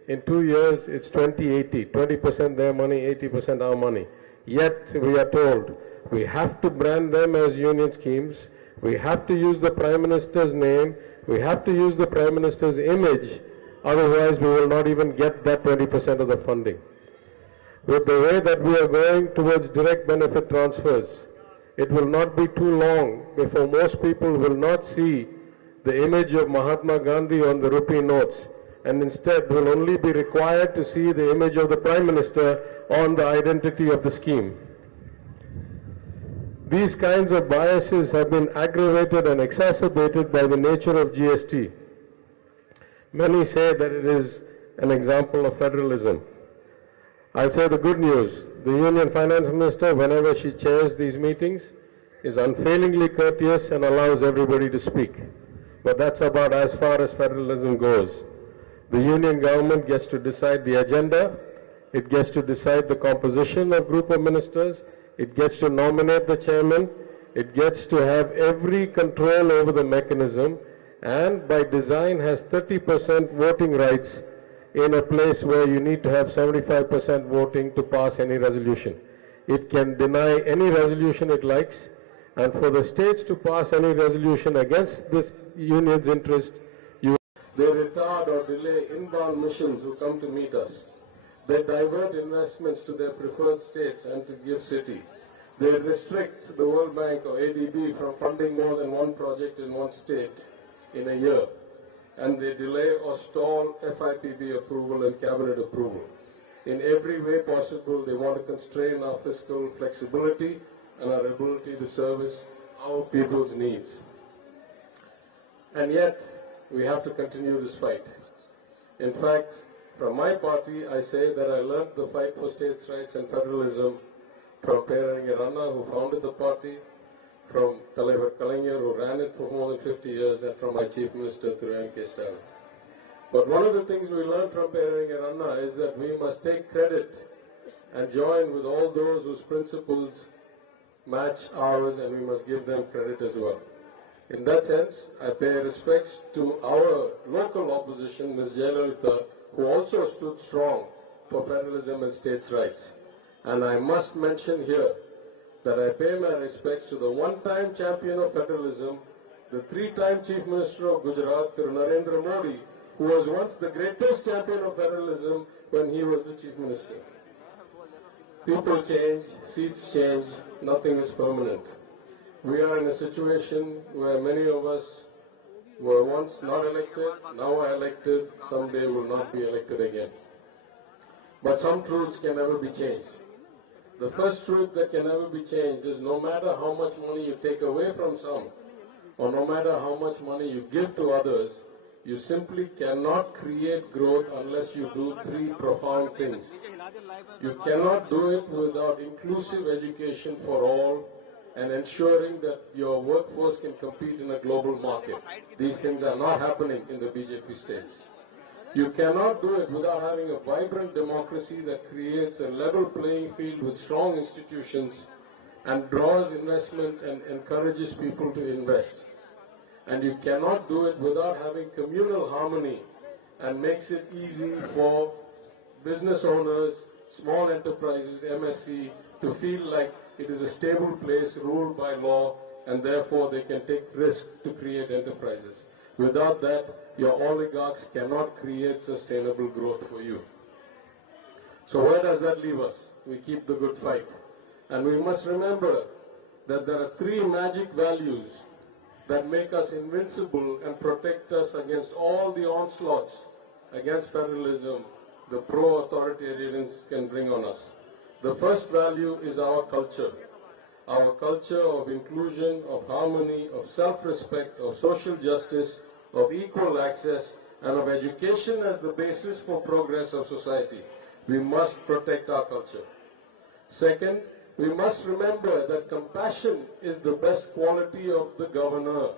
In 2 years, it's 20-80, 20% their money, 80% our money. Yet, we are told, we have to brand them as union schemes, we have to use the Prime Minister's name, we have to use the Prime Minister's image, otherwise we will not even get that 20% of the funding. With the way that we are going towards direct benefit transfers, it will not be too long before most people will not see the image of Mahatma Gandhi on the rupee notes and instead will only be required to see the image of the Prime Minister on the identity of the scheme. These kinds of biases have been aggravated and exacerbated by the nature of GST. Many say that it is an example of federalism. I'll say the good news. The Union Finance Minister, whenever she chairs these meetings, is unfailingly courteous and allows everybody to speak. But that's about as far as federalism goes. The Union government gets to decide the agenda, it gets to decide the composition of group of ministers, it gets to nominate the chairman, it gets to have every control over the mechanism, and by design has 30% voting rights in a place where you need to have 75% voting to pass any resolution. It can deny any resolution it likes, and for the states to pass any resolution against this union's interest, they retard or delay inbound missions who come to meet us. They divert investments to their preferred states and to GIFT City. They restrict the World Bank or ADB from funding more than one project in one state in a year. And they delay or stall FIPB approval and cabinet approval. In every way possible, they want to constrain our fiscal flexibility and our ability to service our people's needs. And yet, we have to continue this fight. In fact, from my party, I say that I learned the fight for states' rights and federalism from Puthiya Thalaimurai, who founded the party, from Puthiya Thalaimurai, who ran it for more than 50 years, and from my Chief Minister, M.K. Stalin. But one of the things we learned from Puthiya Thalaimurai is that we must take credit and join with all those whose principles match ours, and we must give them credit as well. In that sense, I pay respects to our local opposition, Ms. Jayalalitha, who also stood strong for federalism and states' rights. And I must mention here that I pay my respects to the one-time champion of federalism, the three-time Chief Minister of Gujarat, Narendra Modi, who was once the greatest champion of federalism when he was the Chief Minister. People change, seats change, nothing is permanent. We are in a situation where many of us were once not elected, now are elected, someday will not be elected again. But some truths can never be changed. The first truth that can never be changed is no matter how much money you take away from some, or no matter how much money you give to others, you simply cannot create growth unless you do three profound things. You cannot do it without inclusive education for all and ensuring that your workforce can compete in a global market. These things are not happening in the BJP states. You cannot do it without having a vibrant democracy that creates a level playing field with strong institutions and draws investment and encourages people to invest. And you cannot do it without having communal harmony and makes it easy for business owners, small enterprises, MSC, to feel like it is a stable place ruled by law, and therefore they can take risk to create enterprises. Without that, your oligarchs cannot create sustainable growth for you. So where does that leave us? We keep the good fight. And we must remember that there are three magic values that make us invincible and protect us against all the onslaughts against federalism the pro-authoritarians can bring on us. The first value is our culture of inclusion, of harmony, of self-respect, of social justice, of equal access, and of education as the basis for progress of society. We must protect our culture. Second, we must remember that compassion is the best quality of the governor.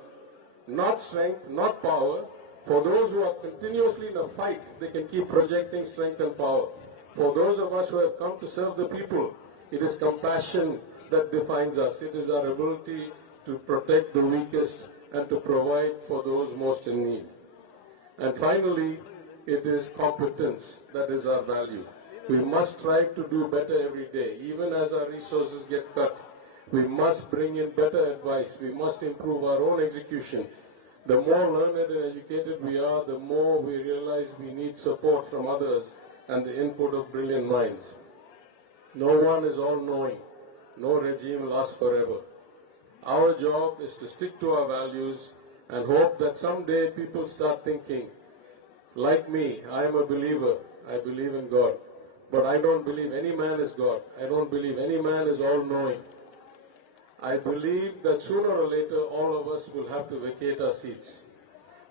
Not strength, not power. For those who are continuously in a fight, they can keep projecting strength and power. For those of us who have come to serve the people, it is compassion that defines us. It is our ability to protect the weakest and to provide for those most in need. And finally, it is competence that is our value. We must strive to do better every day. Even as our resources get cut, we must bring in better advice. We must improve our own execution. The more learned and educated we are, the more we realize we need support from others and the input of brilliant minds. No one is all-knowing. No regime lasts forever. Our job is to stick to our values and hope that someday people start thinking, like me, I am a believer. I believe in God. But I don't believe any man is God. I don't believe any man is all-knowing. I believe that sooner or later all of us will have to vacate our seats.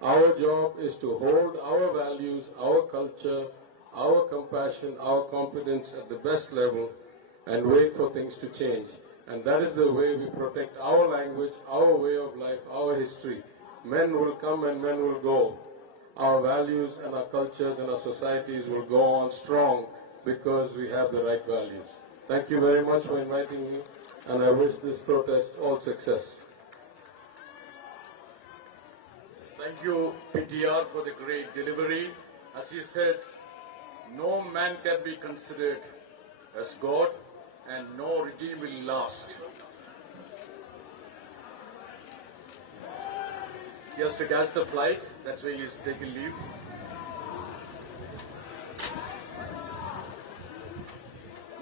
Our job is to hold our values, our culture, our compassion, our confidence at the best level and wait for things to change. And that is the way we protect our language, our way of life, our history. Men will come and men will go. Our values and our cultures and our societies will go on strong because we have the right values. Thank you very much for inviting me, and I wish this protest all success. Thank you, PTR, for the great delivery. As you said, no man can be considered as God, and no regime will last. He has to catch the flight, that's why he is taking leave.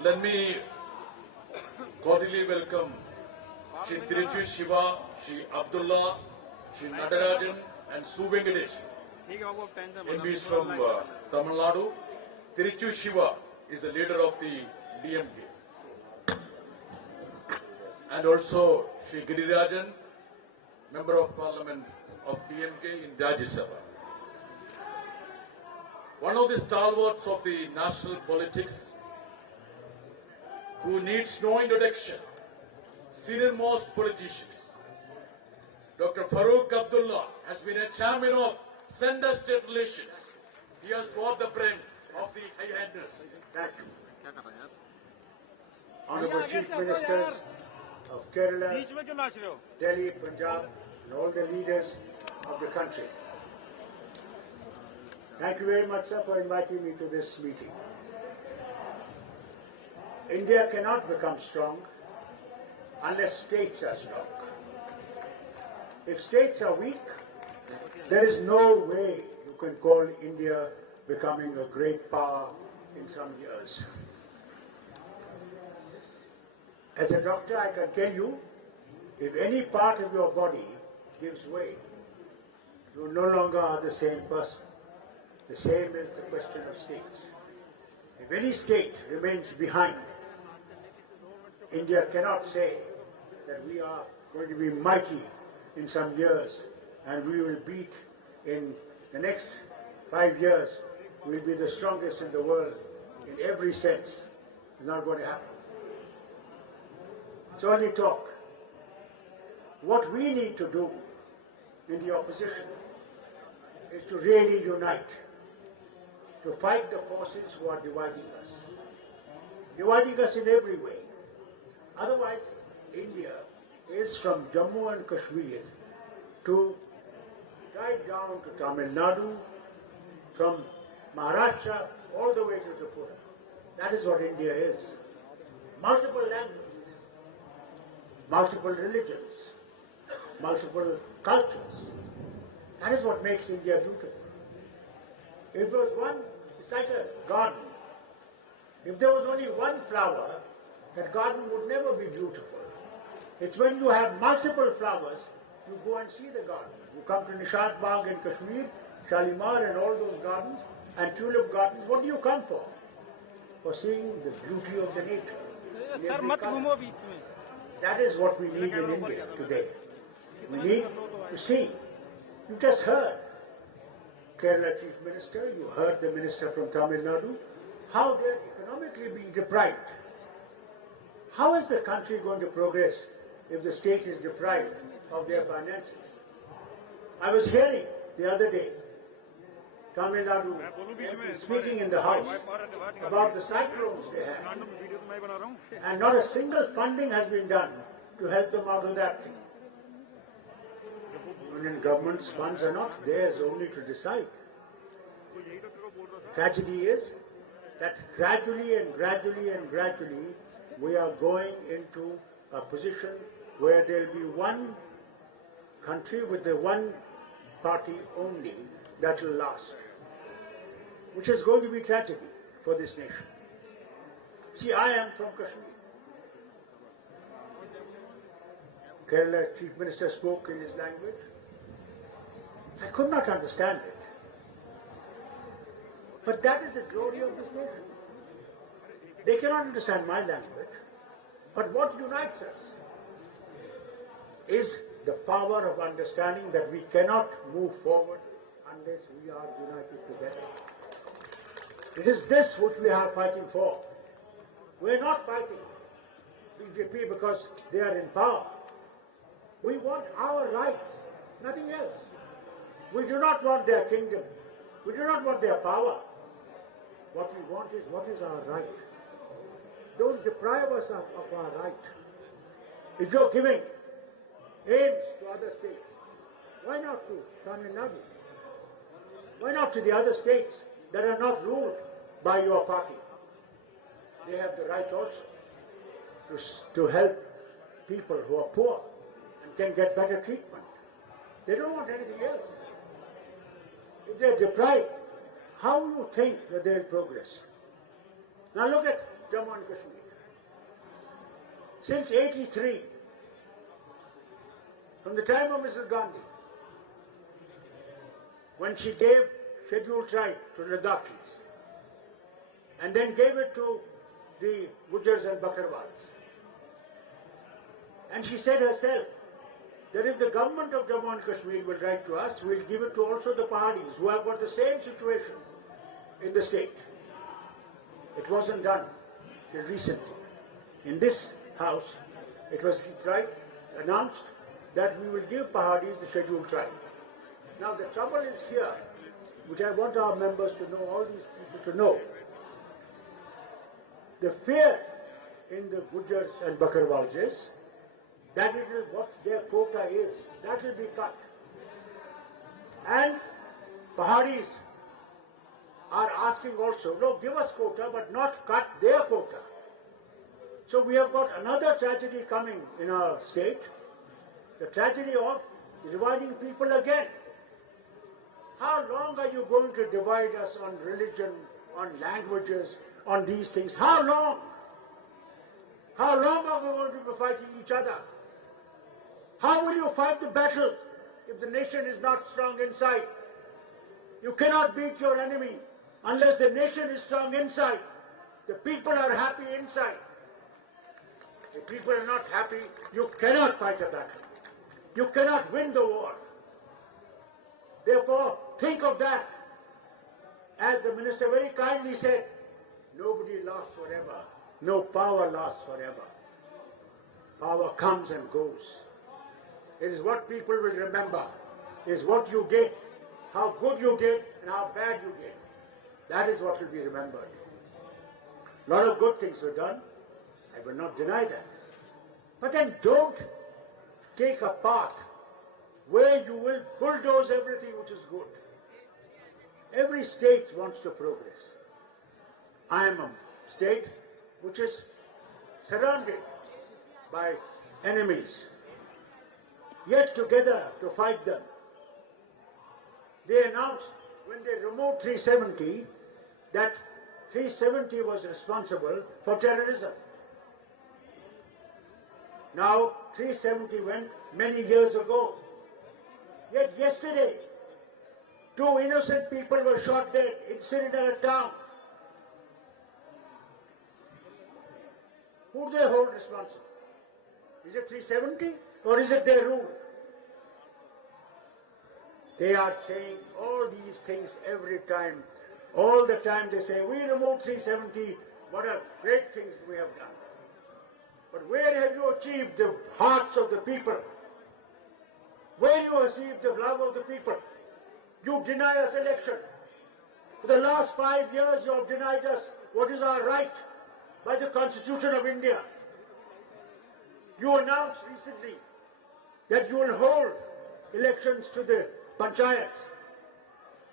Let me cordially welcome Shri Tiruchu Shiva, Shri Abdullah, Shri Nadarajan, and Su Venkatesh. MPs from Tamil Nadu. Tiruchu Shiva is the leader of the DMK. And also Shri Girirajan, Member of Parliament of DMK in Rajya Sabha. One of the stalwarts of the national politics who needs no introduction, senior-most politicians. Dr. Farooq Abdullah has been a champion of center-state relations. He has brought the brain of the high-handers. Thank you. Honorable Chief Ministers of Kerala, Delhi, Punjab, and all the leaders of the country. Thank you very much, sir, for inviting me to this meeting. India cannot become strong unless states are strong. If states are weak, there is no way you can call India becoming a great power in some years. As a doctor, I can tell you, if any part of your body gives way, you no longer are the same person. The same is the question of states. If any state remains behind, India cannot say that we are going to be mighty in some years and we will beat in the next 5 years, we will be the strongest in the world in every sense. It's not going to happen. It's only talk. What we need to do in the opposition is to really unite, to fight the forces who are dividing us in every way. Otherwise, India is from Jammu and Kashmir to right down to Tamil Nadu, from Maharashtra all the way to Tripura. That is what India is. Multiple languages, multiple religions, multiple cultures. That is what makes India beautiful. If there was one, it's like a garden. If there was only one flower, that garden would never be beautiful. It's when you have multiple flowers, you go and see the garden. You come to Nishat Bagh in Kashmir, Shalimar and all those gardens, and tulip gardens. What do you come for? For seeing the beauty of the nature. That is what we need in India today. We need to see. You just heard Kerala Chief Minister, you heard the Minister from Tamil Nadu, how they're economically being deprived. How is the country going to progress if the state is deprived of their finances? I was hearing the other day, Tamil Nadu speaking in the House about the cyclones they had. And not a single funding has been done to help them out of that thing. Union government's funds are not theirs only to decide. Tragedy is that gradually we are going into a position where there will be one country with the one party only that will last, which is going to be tragedy for this nation. See, I am from Kashmir. Kerala Chief Minister spoke in his language. I could not understand it. But that is the glory of this nation. They cannot understand my language. But what unites us is the power of understanding that we cannot move forward unless we are united together. It is this which we are fighting for. We are not fighting BJP because they are in power. We want our rights, nothing else. We do not want their kingdom. We do not want their power. What we want is, what is our right? Don't deprive us of our right. If you're giving aims to other states, why not to Tamil Nadu? Why not to the other states that are not ruled by your party? They have the right also to help people who are poor and can get better treatment. They don't want anything else. If they are deprived, how do you think that they will progress? Now look at Jammu and Kashmir. Since '83, from the time of Mrs. Gandhi, when she gave scheduled tribe to Ladakhis, and then gave it to the Gujars and Bakarwals, and she said herself that if the government of Jammu and Kashmir will write to us, we'll give it to also the Pahadis, who have got the same situation in the state. It wasn't done till recently. In this house, it was announced that we will give Pahadis the scheduled tribe. Now the trouble is here, which I want our members to know, all these people to know. The fear in the Gujars and Bakarwals is that it is what their quota is, that will be cut. And Pahadis are asking also, no, give us quota, but not cut their quota. So we have got another tragedy coming in our state, the tragedy of dividing people again. How long are you going to divide us on religion, on languages, on these things? How long? How long are we going to be fighting each other? How will you fight the battle if the nation is not strong inside? You cannot beat your enemy unless the nation is strong inside. The people are happy inside. If people are not happy, you cannot fight a battle. You cannot win the war. Therefore, think of that. As the minister very kindly said, nobody lasts forever. No power lasts forever. Power comes and goes. It is what people will remember. It is what you did, how good you did, and how bad you did. That is what will be remembered. A lot of good things were done. I will not deny that. But then don't take a path where you will bulldoze everything which is good. Every state wants to progress. I am a state which is surrounded by enemies, yet together to fight them. They announced when they removed 370 that 370 was responsible for terrorism. Now 370 went many years ago. Yet yesterday, 2 innocent people were shot dead in Srinagar town. Who do they hold responsible? Is it 370 or is it their rule? They are saying all these things every time. All the time they say, we removed 370, what a great things we have done. But where have you achieved the hearts of the people? Where you achieved the love of the people? You deny us election. For the last 5 years you have denied us what is our right by the Constitution of India. You announced recently that you will hold elections to the panchayats,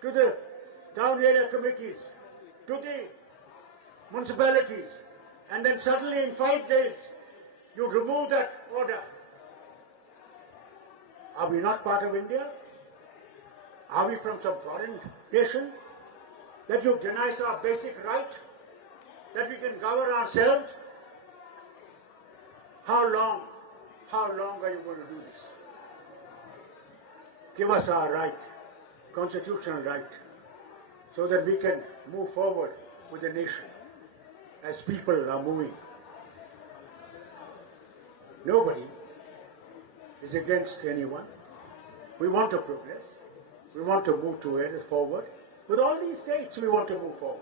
to the town area committees, to the municipalities, and then suddenly in 5 days you remove that order. Are we not part of India? Are we from some foreign nation? That you deny us our basic right? That we can govern ourselves? How long are you going to do this? Give us our right, constitutional right, so that we can move forward with the nation as people are moving. Nobody is against anyone. We want to progress. We want to move forward. With all these states, we want to move forward.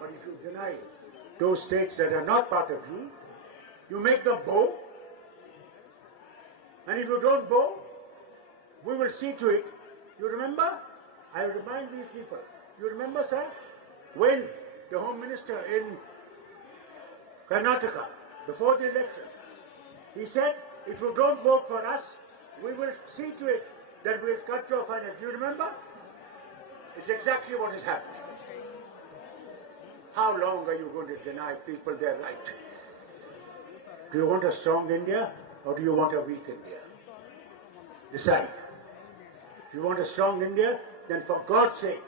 But if you deny those states that are not part of you, you make them bow. And if you don't bow, we will see to it. You remember? I remind these people. You remember, sir? When the Home Minister in Karnataka, before the election, he said, if you don't vote for us, we will see to it that we will cut your finance. Do you remember? It's exactly what is happening. How long are you going to deny people their right? Do you want a strong India or do you want a weak India? Decide. If you want a strong India, then for God's sake,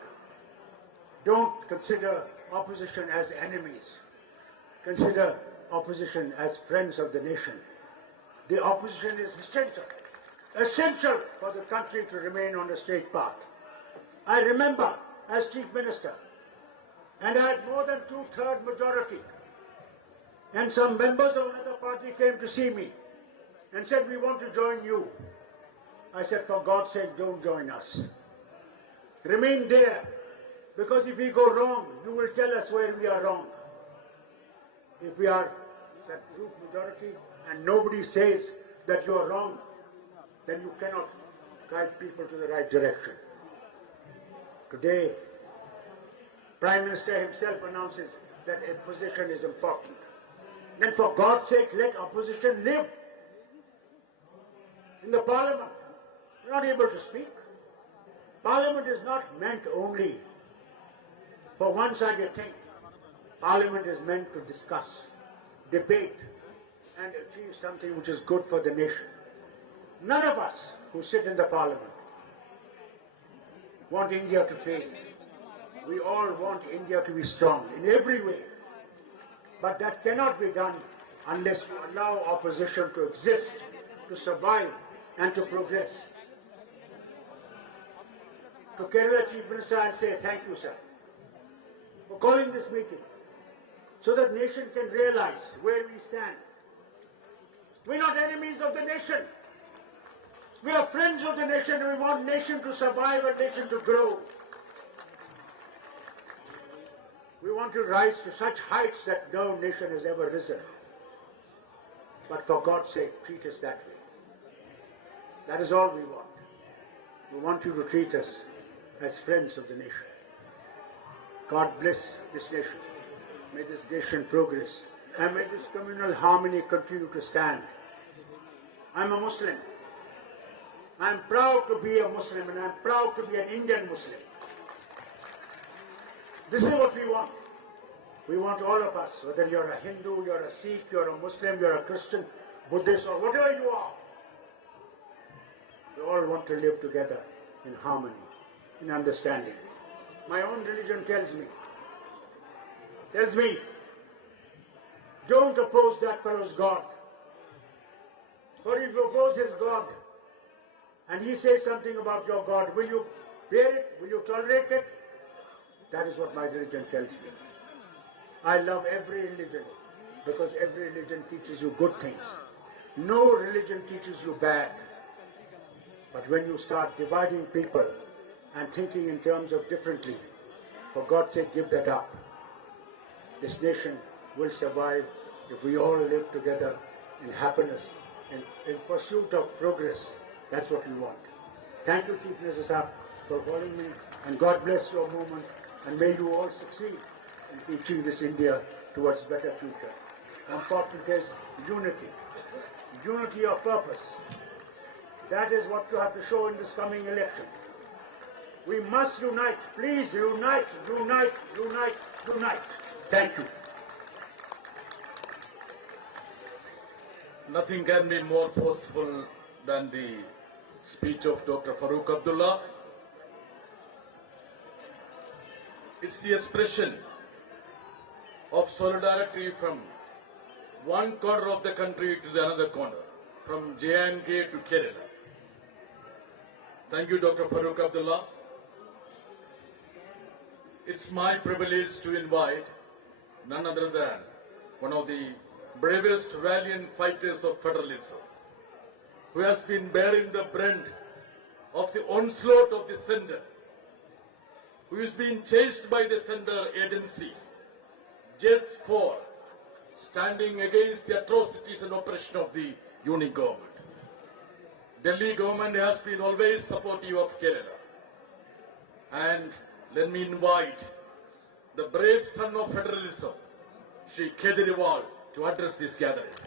don't consider opposition as enemies. Consider opposition as friends of the nation. The opposition is essential for the country to remain on the straight path. I remember as Chief Minister, and I had more than 2/3 majority, and some members of another party came to see me and said, we want to join you. I said, for God's sake, don't join us. Remain there, because if we go wrong, you will tell us where we are wrong. If we are that group majority and nobody says that you are wrong, then you cannot guide people to the right direction. Today, Prime Minister himself announces that opposition is important. Then for God's sake, let opposition live. In the Parliament, we're not able to speak. Parliament is not meant only for one-sided thing. Parliament is meant to discuss, debate, and achieve something which is good for the nation. None of us who sit in the Parliament want India to fail. We all want India to be strong in every way. But that cannot be done unless we allow opposition to exist, to survive, and to progress. To Kerala Chief Minister, I'll say thank you, sir, for calling this meeting, so that nation can realize where we stand. We're not enemies of the nation. We are friends of the nation, and we want nation to survive and nation to grow. We want to rise to such heights that no nation has ever risen. But for God's sake, treat us that way. That is all we want. We want you to treat us as friends of the nation. God bless this nation. May this nation progress. And may this communal harmony continue to stand. I'm a Muslim. I'm proud to be a Muslim, and I'm proud to be an Indian Muslim. This is what we want. We want all of us, whether you're a Hindu, you're a Sikh, you're a Muslim, you're a Christian, Buddhist, or whatever you are. We all want to live together in harmony, in understanding. My own religion tells me, don't oppose that fellow's God. For if you oppose his God, and he says something about your God, will you bear it? Will you tolerate it? That is what my religion tells me. I love every religion because every religion teaches you good things. No religion teaches you bad. But when you start dividing people and thinking in terms of differently, for God's sake, give that up. This nation will survive if we all live together in happiness, in pursuit of progress. That's what we want. Thank you, Chief Minister Sahab, for calling me, and God bless your movement, and may you all succeed in teaching this India towards a better future. Important is unity. Unity of purpose. That is what you have to show in this coming election. We must unite. Please unite, unite, unite, unite. Thank you. Nothing can be more forceful than the speech of Dr. Farooq Abdullah. It's the expression of solidarity from one corner of the country to the another corner, from J&K to Kerala. Thank you, Dr. Farooq Abdullah. It's my privilege to invite none other than one of the bravest valiant fighters of federalism, who has been bearing the brunt of the onslaught of the center, who is being chased by the center agencies, just for standing against the atrocities and oppression of the union government. Delhi government has been always supportive of Kerala. And let me invite the brave son of federalism, Shri Kejriwal, to address this gathering.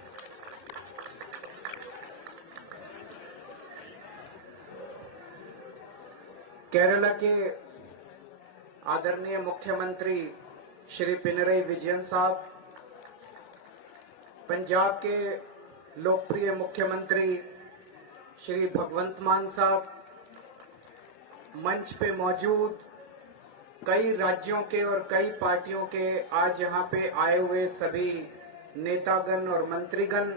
Kerala के आदरणीय मुख्यमंत्री श्री पिनरई विजयन साहब, पंजाब के लोकप्रिय मुख्यमंत्री श्री भगवंत मान साहब, मंच पे मौजूद कई राज्यों के और कई पार्टियों के आज यहां पे आए हुए सभी नेतागण और मंत्रीगण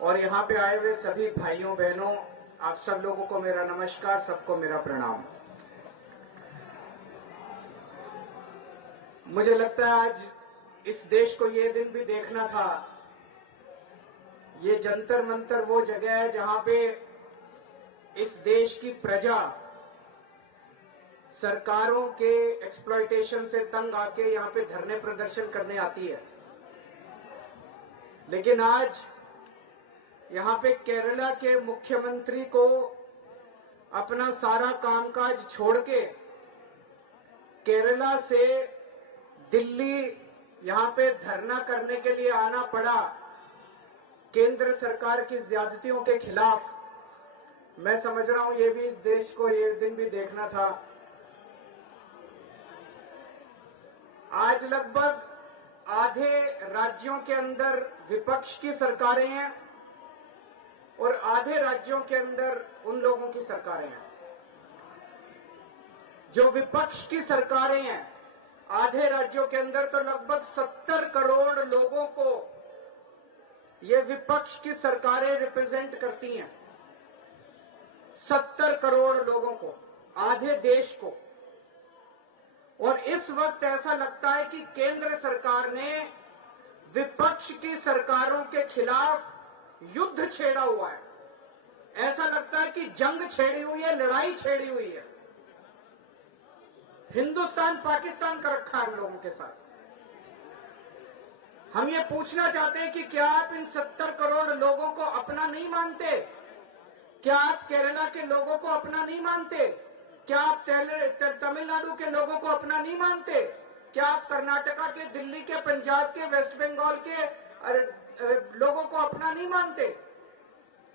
और यहां पे आए हुए सभी भाइयों बहनों, आप सब लोगों को मेरा नमस्कार, सबको मेरा प्रणाम। मुझे लगता है आज इस देश को ये दिन भी देखना था। ये जंतर मंतर वो जगह है जहां पे इस देश की प्रजा सरकारों के एक्सप्लॉयटेशन से तंग आके यहां पे धरने प्रदर्शन करने आती है। लेकिन आज यहां पे केरला के मुख्यमंत्री को अपना सारा कामकाज छोड़ के केरला से दिल्ली यहां पे धरना करने के लिए आना पड़ा केंद्र सरकार की ज्यादतियों के खिलाफ। मैं समझ रहा हूं ये भी इस देश को ये दिन भी देखना था। आज लगभग आधे राज्यों के अंदर विपक्ष की सरकारें हैं और आधे राज्यों के अंदर उन लोगों की सरकारें हैं। जो विपक्ष की सरकारें हैं आधे राज्यों के अंदर, तो लगभग 70 करोड़ लोगों को ये विपक्ष की सरकारें रिप्रेजेंट करती हैं। 70 करोड़ लोगों को, आधे देश को। और इस वक्त ऐसा लगता है कि केंद्र सरकार ने विपक्ष की सरकारों के खिलाफ युद्ध छेड़ा हुआ है। ऐसा लगता है कि जंग छेड़ी हुई है, लड़ाई छेड़ी हुई है। हिंदुस्तान पाकिस्तान का रखा है हम लोगों के साथ। हम ये पूछना चाहते हैं कि क्या आप इन 70 करोड़ लोगों को अपना नहीं मानते? क्या आप केरला के लोगों को अपना नहीं मानते? क्या आप तमिलनाडु के लोगों को अपना नहीं मानते? क्या आप कर्नाटका के, दिल्ली के, पंजाब के, वेस्ट बंगाल के लोगों को अपना नहीं मानते?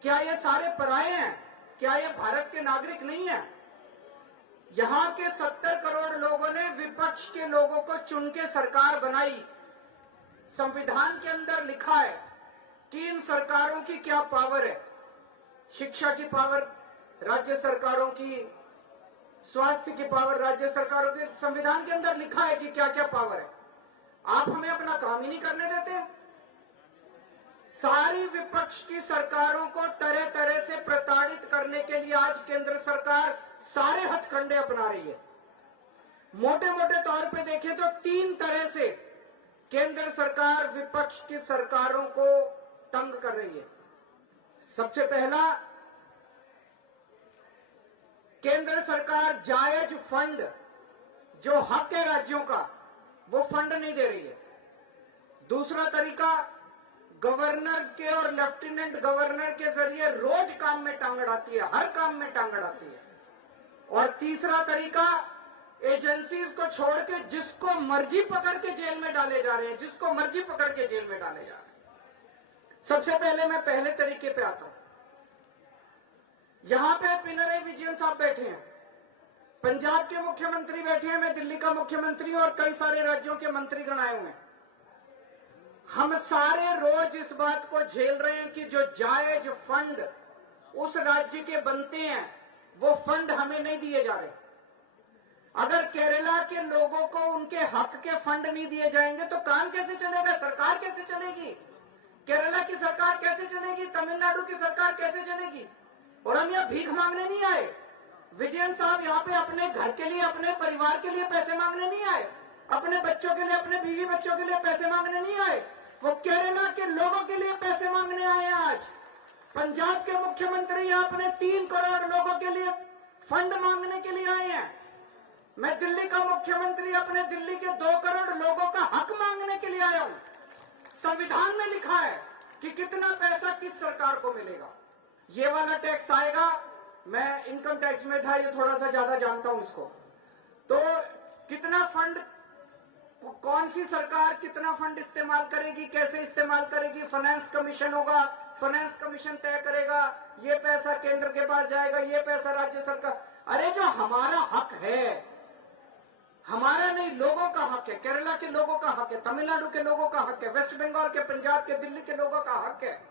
क्या ये सारे पराये हैं? क्या ये भारत के नागरिक नहीं है? यहां के 70 करोड़ लोगों ने विपक्ष के लोगों को चुन के सरकार बनाई। संविधान के अंदर लिखा है कि इन सरकारों की क्या पावर है। शिक्षा की पावर राज्य सरकारों की, स्वास्थ्य की पावर राज्य सरकारों की। संविधान के अंदर लिखा है कि क्या क्या पावर है। आप हमें अपना काम ही नहीं करने देते। सारी विपक्ष की सरकारों को तरह तरह से प्रताड़ित करने के लिए आज केंद्र सरकार सारे हथकंडे अपना रही है। मोटे मोटे तौर पे देखें तो 3 तरह से केंद्र सरकार विपक्ष की सरकारों को तंग कर रही है। सबसे पहला, केंद्र सरकार जायज फंड जो हक है राज्यों का वो फंड नहीं दे रही है। दूसरा तरीका, गवर्नर्स के और लेफ्टिनेंट गवर्नर के जरिए रोज काम में टांग अड़ाती है, हर काम में टांग अड़ाती है। और तीसरा तरीका, एजेंसीज को छोड़ के जिसको मर्जी पकड़ के जेल में डाले जा रहे हैं, जिसको मर्जी पकड़ के जेल में डाले जा रहे हैं। सबसे पहले मैं पहले तरीके पे आता हूं। यहां पे पिनरई विजयन साहब बैठे हैं, पंजाब के मुख्यमंत्री बैठे हैं, मैं दिल्ली का मुख्यमंत्री और कई सारे राज्यों के मंत्रीगण आए हुए हैं। हम सारे रोज इस बात को झेल रहे हैं कि जो जायज फंड उस राज्य के बनते हैं वो फंड हमें नहीं दिए जा रहे। अगर केरला के लोगों को उनके हक के फंड नहीं दिए जाएंगे तो काम कैसे चलेगा? सरकार कैसे चलेगी? केरला की सरकार कैसे चलेगी? तमिलनाडु की सरकार कैसे चलेगी? और हम यहाँ भीख मांगने नहीं आए। विजयन साहब यहाँ पे अपने घर के लिए, अपने परिवार के लिए पैसे मांगने नहीं आए, अपने बच्चों के लिए, अपने बीवी बच्चों के लिए पैसे मांगने नहीं आए। वो केरला के लोगों के लिए पैसे मांगने आए हैं। आज पंजाब के मुख्यमंत्री यहाँ अपने 3 करोड़ लोगों के लिए फंड मांगने के लिए आए हैं। मैं दिल्ली का मुख्यमंत्री अपने दिल्ली के 2 करोड़ लोगों का हक मांगने के लिए आया हूं। संविधान में लिखा है कि कितना पैसा किस सरकार को मिलेगा। ये वाला टैक्स आएगा, मैं इनकम टैक्स में था, ये थोड़ा सा ज्यादा जानता हूं इसको। तो कितना फंड, कौन सी सरकार कितना फंड इस्तेमाल करेगी, कैसे इस्तेमाल करेगी, फाइनेंस कमीशन होगा, फाइनेंस कमीशन तय करेगा, ये पैसा केंद्र के पास जाएगा, ये पैसा राज्य सरकार। अरे जो हमारा हक है, हमारा नहीं, लोगों का हक है, केरला के लोगों का हक है, तमिलनाडु के लोगों का हक है, वेस्ट बंगाल के, पंजाब के, दिल्ली के लोगों का हक है,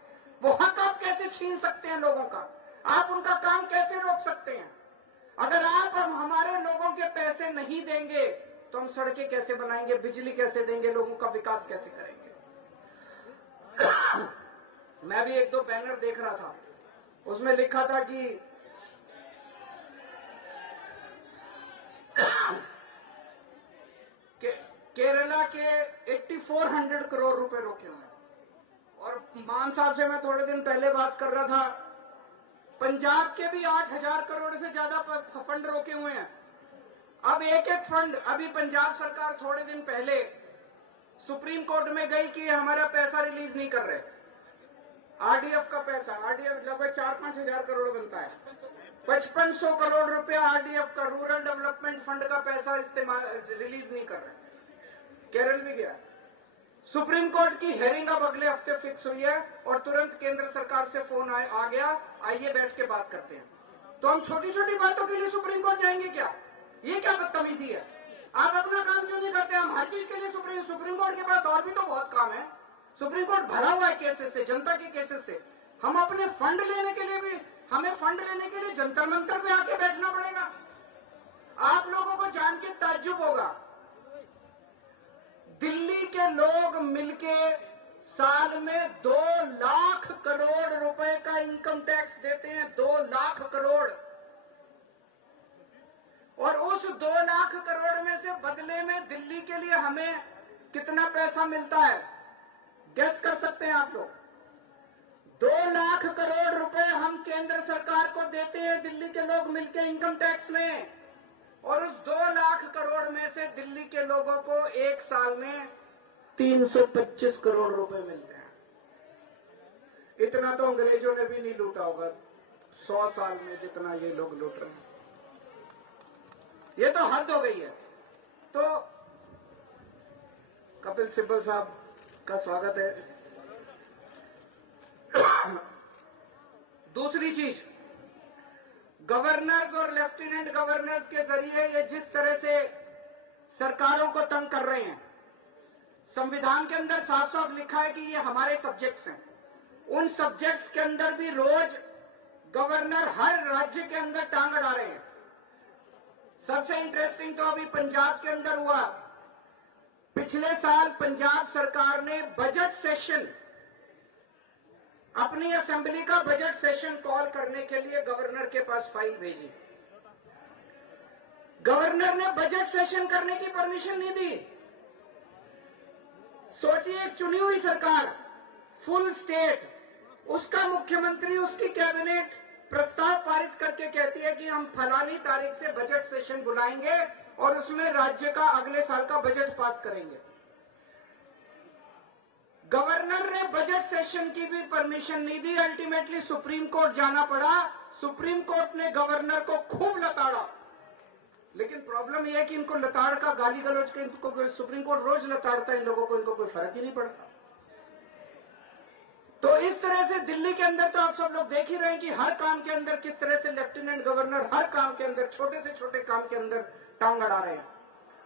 वो हक आप कैसे छीन सकते हैं लोगों का? आप उनका काम कैसे रोक सकते हैं? अगर आप हमारे लोगों के पैसे नहीं देंगे तो हम सड़कें कैसे बनाएंगे, बिजली कैसे देंगे, लोगों का विकास कैसे करेंगे? मैं भी 1-2 बैनर देख रहा था, उसमें लिखा था कि केरला के 8400 करोड़ रुपए रोके हुए हैं। और मान साहब से मैं थोड़े दिन पहले बात कर रहा था, पंजाब के भी 8000 करोड़ से ज्यादा फंड रोके हुए हैं। अब एक फंड, अभी पंजाब सरकार थोड़े दिन पहले सुप्रीम कोर्ट में गई कि हमारा पैसा रिलीज नहीं कर रहे। आरडीएफ का पैसा, आरडीएफ लगभग 4-5 हजार करोड़ बनता है, 5500 करोड़ रुपया आरडीएफ का, रूरल डेवलपमेंट फंड का पैसा इस्तेमाल रिलीज नहीं कर रहे। केरल भी गया, सुप्रीम कोर्ट की हेयरिंग अब अगले हफ्ते फिक्स हुई है और तुरंत केंद्र सरकार से फोन आ गया, आइए बैठ के बात करते हैं। तो हम छोटी छोटी बातों के लिए सुप्रीम कोर्ट जाएंगे क्या? ये क्या बदतमीजी है? आप अपना काम क्यों नहीं करते? हम हर चीज के लिए सुप्रीम कोर्ट के पास और भी तो बहुत काम है। सुप्रीम कोर्ट भरा हुआ है केसेस से, जनता के केसेस से। हम अपने फंड लेने के लिए भी, हमें फंड लेने के लिए जंतर मंतर पे आके बैठना पड़ेगा। आप लोगों को जान के ताज्जुब होगा, दिल्ली के लोग मिलके साल में 2 लाख करोड़ रुपए का इनकम टैक्स देते हैं, 2 लाख करोड़। और उस 2 लाख करोड़ में से बदले में दिल्ली के लिए हमें कितना पैसा मिलता है, गेस कर सकते हैं आप लोग? 2 लाख करोड़ रुपए हम केंद्र सरकार को देते हैं दिल्ली के लोग मिलकर इनकम टैक्स में, और उस 2 लाख करोड़ में से दिल्ली के लोगों को एक साल में 325 करोड़ रुपए मिलते हैं। इतना तो अंग्रेजों ने भी नहीं लूटा होगा 100 साल में जितना ये लोग लूट रहे हैं। ये तो हद हो गई है। तो कपिल सिब्बल साहब का स्वागत है। दूसरी चीज, गवर्नर्स और लेफ्टिनेंट गवर्नर्स के जरिए ये जिस तरह से सरकारों को तंग कर रहे हैं, संविधान के अंदर साफ साफ लिखा है कि ये हमारे सब्जेक्ट्स हैं। उन सब्जेक्ट्स के अंदर भी रोज गवर्नर हर राज्य के अंदर टांग अड़ा रहे हैं। सबसे इंटरेस्टिंग तो अभी पंजाब के अंदर हुआ। पिछले साल पंजाब सरकार ने बजट सेशन, अपनी असेंबली का बजट सेशन कॉल करने के लिए गवर्नर के पास फाइल भेजी। गवर्नर ने बजट सेशन करने की परमिशन नहीं दी। सोचिए, चुनी हुई सरकार, फुल स्टेट, उसका मुख्यमंत्री, उसकी कैबिनेट प्रस्ताव पारित करके कहती है कि हम फलानी तारीख से बजट सेशन बुलाएंगे और उसमें राज्य का अगले साल का बजट पास करेंगे। गवर्नर ने बजट सेशन की भी परमिशन नहीं दी। अल्टीमेटली सुप्रीम कोर्ट जाना पड़ा। सुप्रीम कोर्ट ने गवर्नर को खूब लताड़ा। लेकिन प्रॉब्लम यह है कि इनको लताड़ का, गाली गलौज के, इनको सुप्रीम कोर्ट रोज लताड़ता है, इन लोगों को, इनको कोई फर्क ही नहीं पड़ता। तो इस तरह से दिल्ली के अंदर तो आप सब लोग देख ही रहे हैं कि हर काम के अंदर किस तरह से लेफ्टिनेंट गवर्नर हर काम के अंदर, छोटे से छोटे काम के अंदर टांग अड़ा रहे हैं।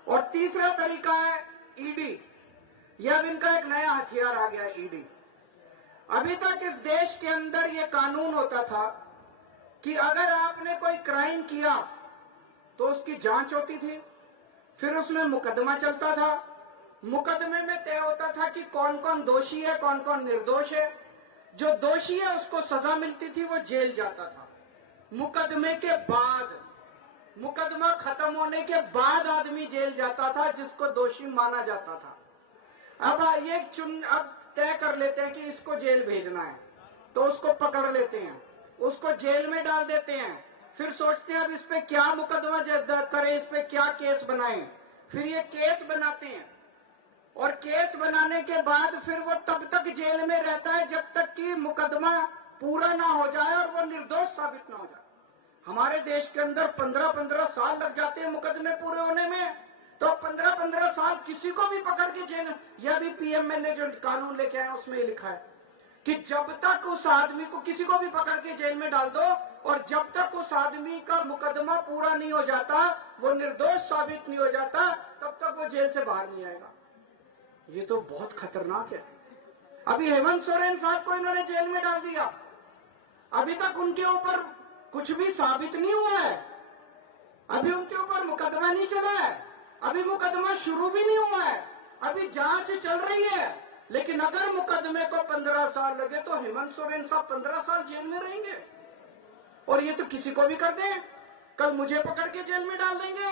और तीसरा तरीका है ईडी। यह अब इनका एक नया हथियार आ गया, ईडी। अभी तक इस देश के अंदर यह कानून होता था कि अगर आपने कोई क्राइम किया तो उसकी जांच होती थी, फिर उसमें मुकदमा चलता था। मुकदमे में तय होता था कि कौन कौन दोषी है, कौन कौन निर्दोष है। जो दोषी है उसको सजा मिलती थी, वो जेल जाता था। मुकदमे के बाद, मुकदमा खत्म होने के बाद आदमी जेल जाता था जिसको दोषी माना जाता था। अब अब तय कर लेते हैं कि इसको जेल भेजना है, तो उसको पकड़ लेते हैं, उसको जेल में डाल देते हैं। फिर सोचते हैं अब इस पे क्या मुकदमा करें, इस पे क्या केस बनाएं। फिर ये केस बनाते हैं और केस बनाने के बाद फिर वो तब तक जेल में रहता है जब तक कि मुकदमा पूरा ना हो जाए और वो निर्दोष साबित ना हो जाए। हमारे देश के अंदर 15-15 साल लग जाते हैं मुकदमे पूरे होने में, तो 15-15 साल किसी को भी पकड़ के जेल। यह भी पीएम ने जो कानून लेके आए उसमें ही लिखा है कि जब तक उस आदमी को, किसी को भी पकड़ के जेल में डाल दो और जब तक उस आदमी का मुकदमा पूरा नहीं हो जाता, वो निर्दोष साबित नहीं हो जाता, तब तक वो जेल से बाहर नहीं आएगा। ये तो बहुत खतरनाक है। अभी हेमंत सोरेन साहब को इन्होंने जेल में डाल दिया, अभी तक उनके ऊपर कुछ भी साबित नहीं हुआ है, अभी उनके ऊपर मुकदमा नहीं चला है, अभी मुकदमा शुरू भी नहीं हुआ है, अभी जांच चल रही है। लेकिन अगर मुकदमे को 15 साल लगे तो हेमंत सोरेन साहब 15 साल जेल में रहेंगे। और ये तो किसी को भी कर दें, कल मुझे पकड़ के जेल में डाल देंगे,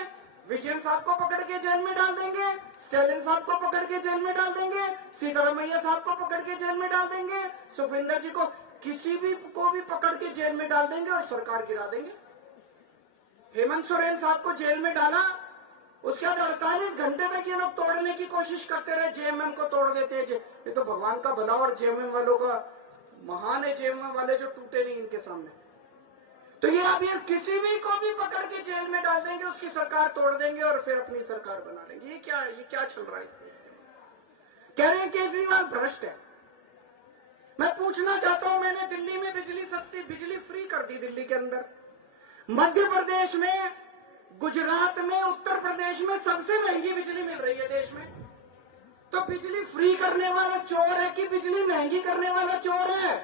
विजयन साहब को पकड़ के जेल में डाल देंगे, स्टालिन साहब को पकड़ के जेल में डाल देंगे, सीतारमैया साहब को पकड़ के जेल में डाल देंगे, सुखविंदर जी को, किसी भी को भी पकड़ के जेल में डाल देंगे और सरकार गिरा देंगे। हेमंत सोरेन साहब को जेल में डाला, उसके बाद 48 घंटे तक ये लोग तोड़ने की कोशिश करते रहे, जेएमएम को तोड़ देते हैं। ये तो भगवान का भला और जेएमएम वालों का महान है, जेएमएम वाले जो टूटे नहीं इनके सामने। तो ये अब ये किसी भी को भी पकड़ के जेल में डाल देंगे, उसकी सरकार तोड़ देंगे और फिर अपनी सरकार बना लेंगे। ये क्या चल रहा है इस देश में? कह रहे हैं केजरीवाल भ्रष्ट है। मैं पूछना चाहता हूं, मैंने दिल्ली में बिजली सस्ती, बिजली फ्री कर दी दिल्ली के अंदर, मध्य प्रदेश में, गुजरात में, उत्तर प्रदेश में सबसे महंगी बिजली मिल रही है देश में। तो बिजली फ्री करने वाला चोर है कि बिजली महंगी करने वाला चोर है?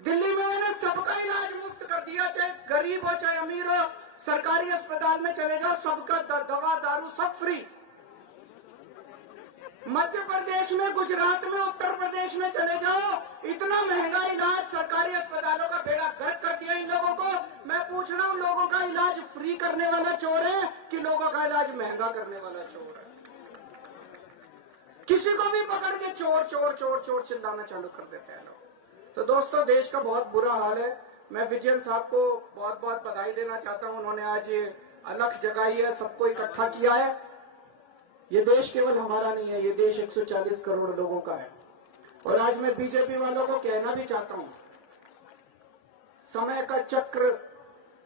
दिल्ली में मैंने सबका इलाज मुफ्त कर दिया, चाहे गरीब हो चाहे अमीर हो, सरकारी अस्पताल में चले जाओ, सबका दवा दारू सब फ्री। मध्य प्रदेश में, गुजरात में, उत्तर प्रदेश में चले जाओ, इतना महंगा इलाज, सरकारी अस्पतालों का बेड़ा गर्क कर दिया इन लोगों को। मैं पूछ रहा हूं, लोगों का इलाज फ्री करने वाला चोर है कि लोगों का इलाज महंगा करने वाला चोर है? किसी को भी पकड़ के चोर चोर चोर चोर चिल्लाना चालू कर देते हैं लोग। तो दोस्तों, देश का बहुत बुरा हाल है। मैं विजयन साहब को बहुत बहुत बधाई देना चाहता हूं, उन्होंने आज ये अलख जगाई है, सबको इकट्ठा किया है। ये देश केवल हमारा नहीं है, ये देश 140 करोड़ लोगों का है। और आज मैं बीजेपी वालों को कहना भी चाहता हूं, समय का चक्र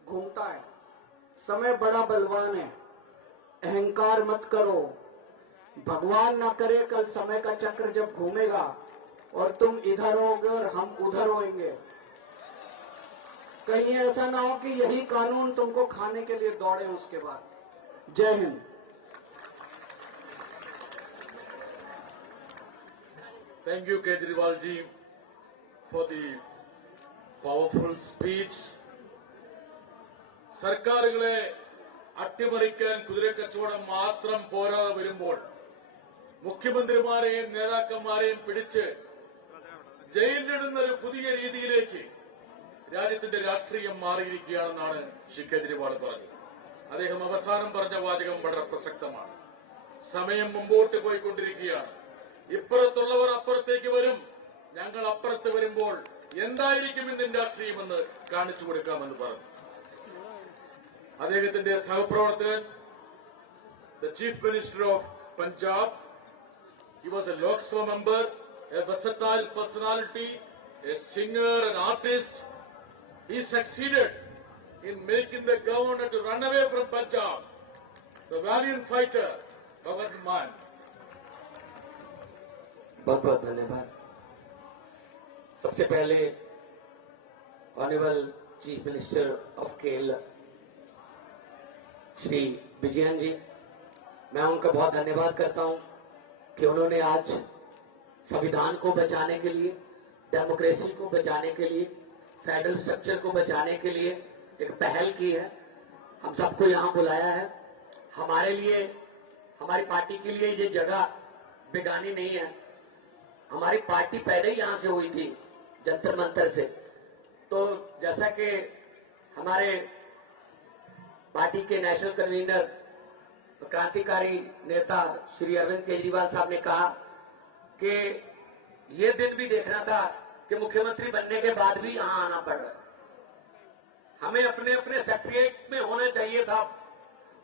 घूमता है, समय बड़ा बलवान है, अहंकार मत करो। भगवान ना करे कल समय का चक्र जब घूमेगा और तुम इधर होगे और हम उधर होंगे, कहीं ऐसा ना हो कि यही कानून तुमको खाने के लिए दौड़े उसके बाद। जय Hind. Thank you, Kejriwal ji, for the powerful speech. സർക്കാരുകളെ അട്ടിമറിക്കാൻ കുതിരക്കച്ചവടം മാത്രം പോരാതെ വരുമ്പോൾ മുഖ്യമന്ത്രിമാരെയും നേതാക്കന്മാരെയും പിടിച്ച് ജയിലിലിടുന്ന ഒരു പുതിയ രീതിയിലേക്ക് രാജ്യത്തിന്റെ രാഷ്ട്രീയം മാറിയിരിക്കുകയാണെന്നാണ് ശ്രീ കേജ്രിവാൾ പറഞ്ഞത്. അദ്ദേഹം അവസാനം പറഞ്ഞ വാചകം വളരെ പ്രസക്തമാണ്. സമയം മുമ്പോട്ട് പോയിക്കൊണ്ടിരിക്കുകയാണ്. ഇപ്പുറത്തുള്ളവർ അപ്പുറത്തേക്ക് വരും, ഞങ്ങൾ അപ്പുറത്ത് വരുമ്പോൾ എന്തായിരിക്കും ഇന്ത്യൻ രാഷ്ട്രീയമെന്ന് കാണിച്ചു കൊടുക്കാമെന്ന് പറഞ്ഞു. അദ്ദേഹത്തിന്റെ സഹപ്രവർത്തകൻ, the Chief Minister of Punjab, he was a Lok Sabha member, a versatile personality, a singer, an artist. He succeeded in making the governor to run away from Punjab. The valiant fighter, Bhagat Man. बहुत बहुत धन्यवाद। सबसे पहले honourable chief minister of Kerala Shri Vijayan ji, मैं उनका बहुत धन्यवाद करता हूं कि उन्होंने आज संविधान को बचाने के लिए, डेमोक्रेसी को बचाने के लिए, फेडरल स्ट्रक्चर को बचाने के लिए एक पहल की है। हम सबको यहां बुलाया है। हमारे लिए, हमारी पार्टी के लिए ये जगह बेगानी नहीं है। हमारी पार्टी पहले ही यहां से हुई थी, जंतर मंतर से। तो जैसा कि हमारे पार्टी के नेशनल कन्वीनर, क्रांतिकारी नेता श्री अरविंद केजरीवाल साहब ने कहा कि ये दिन भी देखना था कि मुख्यमंत्री बनने के बाद भी यहां आना पड़ रहा है। हमें अपने अपने सेक्रेटरिएट में होना चाहिए था,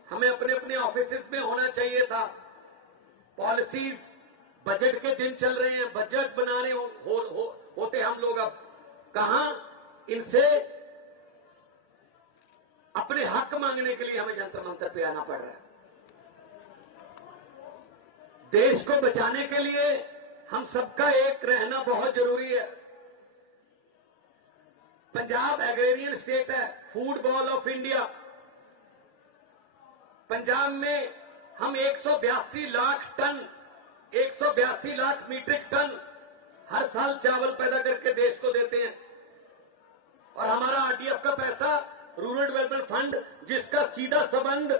हमें अपने अपने ऑफिसेस में होना चाहिए था। पॉलिसीज, बजट के दिन चल रहे हैं, बजट बना रहे होते हम लोग, अब कहां इनसे अपने हक मांगने के लिए हमें जंतर मंतर पे आना पड़ रहा है। देश को बचाने के लिए हम सबका एक रहना बहुत जरूरी है। पंजाब एग्रेरियन स्टेट है, food bowl of India. Punjab में हम 182 lakh ton, 182 lakh metric ton हर साल चावल पैदा करके देश को देते हैं। और हमारा आरडीएफ का पैसा, रूरल डेवलपमेंट फंड, जिसका सीधा संबंध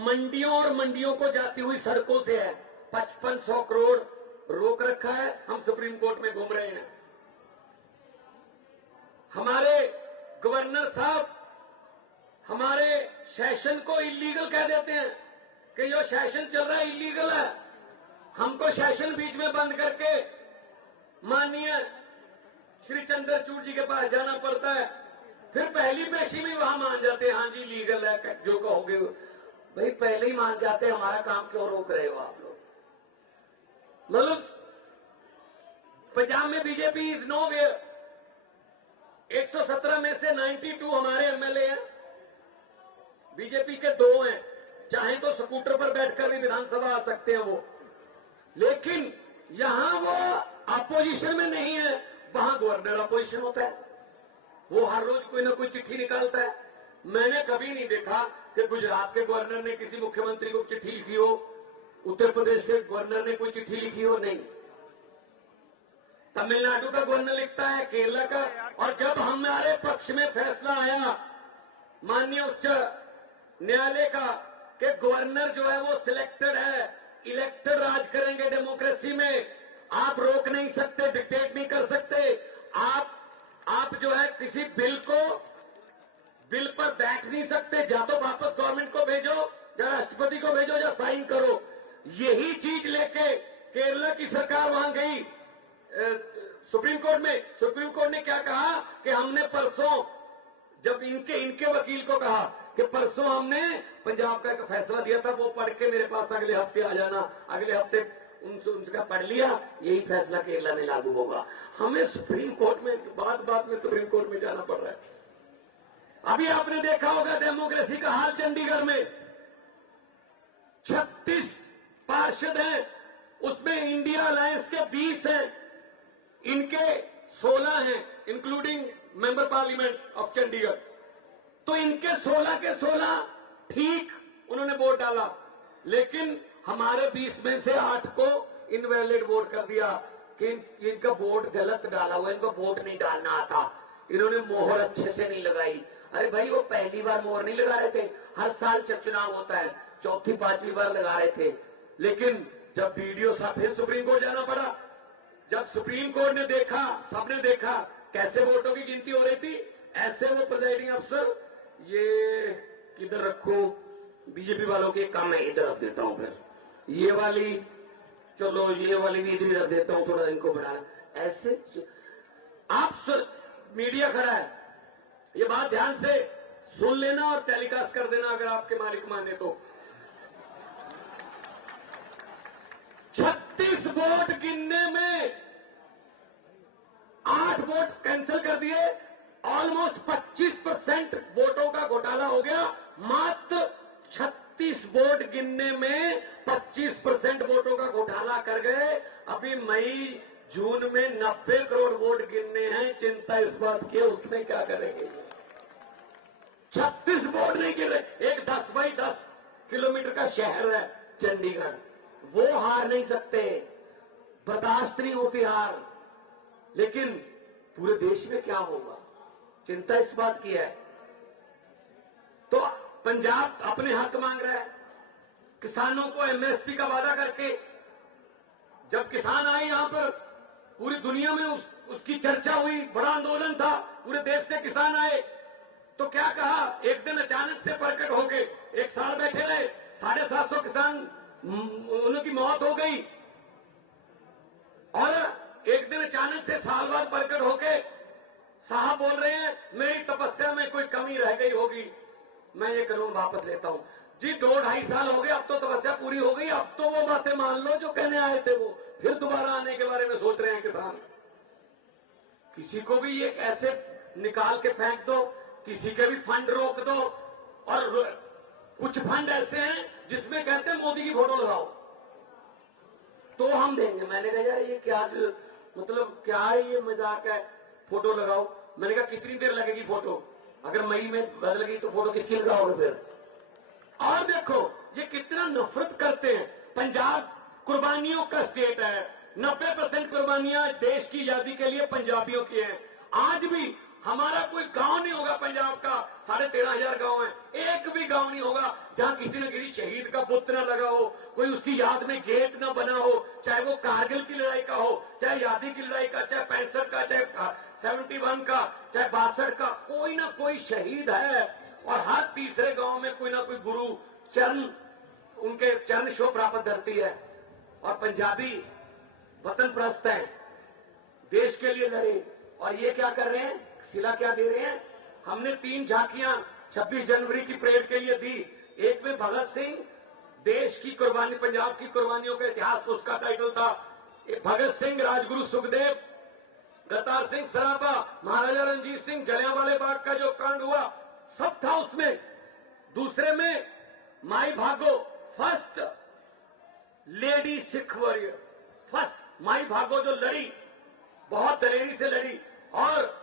मंडियों और मंडियों को जाती हुई सड़कों से है, 5500 करोड़ रोक रखा है। हम सुप्रीम कोर्ट में घूम रहे हैं। हमारे गवर्नर साहब हमारे सेशन को इलीगल कह देते हैं कि जो सेशन चल रहा है इलीगल है। हमको सेशन बीच में बंद करके माननीय श्री चंद्रचूड़ जी के पास जाना पड़ता है, फिर पहली पेशी में वहां मान जाते हैं, हाँ जी लीगल है जो कहोगे। भाई पहले ही मान जाते हैं, हमारा काम क्यों रोक रहे हो आप लोग? मतलब पंजाब में बीजेपी इज नो वेयर। 117 में से 92 हमारे एमएलए हैं, बीजेपी के 2 हैं। चाहे तो स्कूटर पर बैठकर भी विधानसभा आ सकते हैं वो, लेकिन यहां वो अपोजिशन में नहीं है। वहां गवर्नर अपोजिशन होता है, वो हर रोज कोई ना कोई चिट्ठी निकालता है। मैंने कभी नहीं देखा कि गुजरात के गवर्नर ने किसी मुख्यमंत्री को चिट्ठी लिखी हो, उत्तर प्रदेश के गवर्नर ने कोई चिट्ठी लिखी हो, नहीं। तमिलनाडु का गवर्नर लिखता है, केरला का। और जब हमारे पक्ष में फैसला आया माननीय उच्च न्यायालय का कि गवर्नर जो है वो सिलेक्टेड है, इलेक्टेड राज करेंगे डेमोक्रेसी में, आप रोक नहीं सकते, डिक्टेट नहीं कर सकते, आप जो है किसी बिल पर बैठ नहीं सकते, या तो वापस गवर्नमेंट को भेजो या राष्ट्रपति को भेजो या साइन करो। यही चीज लेके केरला की सरकार वहां गई सुप्रीम कोर्ट में। सुप्रीम कोर्ट ने क्या कहा कि हमने परसों, जब इनके वकील को कहा कि परसों हमने पंजाब का एक फैसला दिया था, वो पढ़ के मेरे पास अगले हफ्ते आ जाना। अगले हफ्ते उनका पढ़ लिया, यही फैसला केरला में लागू होगा। हमें सुप्रीम कोर्ट में बात में सुप्रीम कोर्ट में जाना पड़ रहा है। अभी आपने देखा होगा डेमोक्रेसी का हाल चंडीगढ़ में। 36 पार्षद हैं, उसमें इंडिया अलायंस के 20 हैं, इनके 16 हैं, including member parliament of Chandigarh. तो इनके 16 के 16 ठीक उन्होंने वोट डाला, लेकिन हमारे 20 में से 8 को इनवैलिड वोट कर दिया कि इनका वोट गलत डाला हुआ, इनको वोट नहीं डालना आता, इन्होंने मोहर अच्छे से नहीं लगाई। अरे भाई वो पहली बार मोहर नहीं लगा रहे थे, हर साल जब चुनाव होता है 4थी 5वीं बार लगा रहे थे। लेकिन जब वीडियो फिर सुप्रीम कोर्ट जाना पड़ा, जब सुप्रीम कोर्ट ने देखा, सबने देखा कैसे वोटों की गिनती हो रही थी, ऐसे वो प्रिजाइडिंग अफसर ये किधर रखो, बीजेपी वालों के काम है इधर रख देता हूं, फिर ये वाली चलो ये वाली भी इधर रख देता हूं, थोड़ा इनको बढ़ा। ऐसे आप मीडिया खड़ा है, ये बात ध्यान से सुन लेना और टेलीकास्ट कर देना अगर आपके मालिक माने तो। 36 वोट गिनने में 8 वोट कैंसिल कर दिए, ऑलमोस्ट 25% वोटों का घोटाला हो गया। मात्र 36 वोट गिनने में 25% वोटों का घोटाला कर गए। अभी मई जून में 90 करोड़ वोट गिनने हैं। चिंता इस बात की है उसमें क्या करेंगे। 36 वोट नहीं गिन रहे। एक 10 बाई 10 किलोमीटर का शहर है चंडीगढ़, वो हार नहीं सकते, बर्दाश्त नहीं होती हार। लेकिन पूरे देश में क्या होगा, चिंता इस बात की है। तो पंजाब अपने हक मांग रहा है, किसानों को एमएसपी का वादा करके। जब किसान आए यहां पर, पूरी दुनिया में उसकी चर्चा हुई, बड़ा आंदोलन था, पूरे देश से किसान आए। तो क्या कहा, एक दिन अचानक से प्रकट हो गए, एक साल बैठे रहे, 750 किसान उनकी मौत हो गई। और एक दिन अचानक से साल बाद प्रकट होके साहब बोल रहे हैं मेरी तपस्या में कोई कमी गई होगी, मैं ये कानून वापस लेता हूं। जी 2-2.5 साल हो गए, अब तो तपस्या पूरी हो गई, अब तो वो बातें मान लो जो कहने आए थे, वो फिर दोबारा आने के बारे में सोच रहे हैं किसान। किसी को भी ये ऐसे निकाल के फेंक दो, किसी के भी फंड रोक दो, और कुछ फंड ऐसे हैं जिसमें कहते हैं मोदी की फोटो लगाओ तो हम देंगे। मैंने कहा यार ये क्या मतलब क्या है, ये मजाक है, फोटो लगाओ। मैंने कहा कितनी देर लगेगी फोटो, अगर मई में बदल गई तो फोटो किसकी लगाओगे फिर। और देखो ये कितना नफरत करते हैं। पंजाब कुर्बानियों का स्टेट है, 90% कुर्बानियां देश की आजादी के लिए पंजाबियों की हैं। आज भी हमारा कोई गांव नहीं होगा पंजाब का, 13,500 गांव है, एक भी गांव नहीं होगा जहां किसी न किसी शहीद का बुत न लगा हो, कोई उसकी याद में गेट न बना हो, चाहे वो कारगिल की लड़ाई का हो, चाहे आजादी की लड़ाई का, चाहे 65 का, चाहे 71 का, चाहे 62 का, कोई ना कोई शहीद है। और हर तीसरे गांव में कोई ना कोई गुरु चरण, उनके चरण शो प्राप्त धरती है। और पंजाबी वतन प्रस्त है, देश के लिए लड़े। और ये क्या कर रहे हैं, सिला क्या दे रहे हैं। हमने 3 झांकियां 26 जनवरी की परेड के लिए दी। एक में भगत सिंह, देश की कुर्बानी, पंजाब की कुर्बानियों का इतिहास, उसका टाइटल था। भगत सिंह, राजगुरु सुखदेव, करतार सिंह सराभा, महाराजा रणजीत सिंह, जलियांवाले बाग का जो कांड हुआ सब था उसमें। दूसरे में माई भागो, first lady Sikh warrior, first my भागो जो लड़ी, बहुत दलेरी से लड़ी। और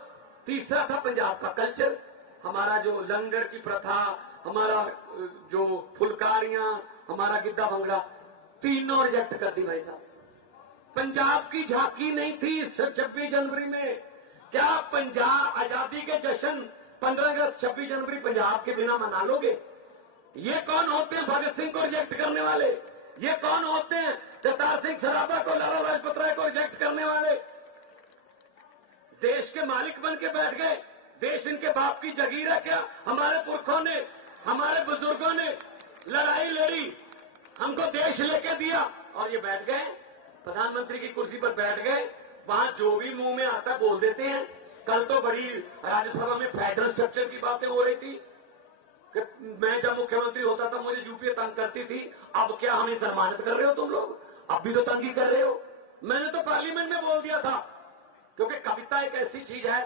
तीसरा था पंजाब का कल्चर, हमारा जो लंगर की प्रथा, हमारा जो फुलकारियां, हमारा गिद्दा भंगड़ा, तीनों रिजेक्ट कर दी भाई साहब। पंजाब की झांकी नहीं थी 26 जनवरी में। क्या पंजाब आजादी के जश्न 15 अगस्त 26 जनवरी पंजाब के बिना मना लोगे? ये कौन होते हैं भगत सिंह को रिजेक्ट करने वाले? ये कौन होते हैं करतार सिंह सराभा को, लाला लाजपत राय को रिजेक्ट करने वाले? देश के मालिक बन के बैठ गए। देश इनके बाप की जगीर है क्या? हमारे पुरखों ने, हमारे बुजुर्गों ने लड़ाई लड़ी, हमको देश लेके दिया, और ये बैठ गए प्रधानमंत्री की कुर्सी पर बैठ गए, वहां जो भी मुंह में आता बोल देते हैं। कल तो बड़ी राज्यसभा में फेडरल स्ट्रक्चर की बातें हो रही थी कि मैं जब मुख्यमंत्री होता था मुझे यूपीए तंग करती थी, अब क्या हमें सम्मानित कर रहे हो तुम लोग? अब भी तो तंगी कर रहे हो। मैंने तो पार्लियामेंट में बोल दिया था, क्योंकि कविता एक ऐसी चीज है,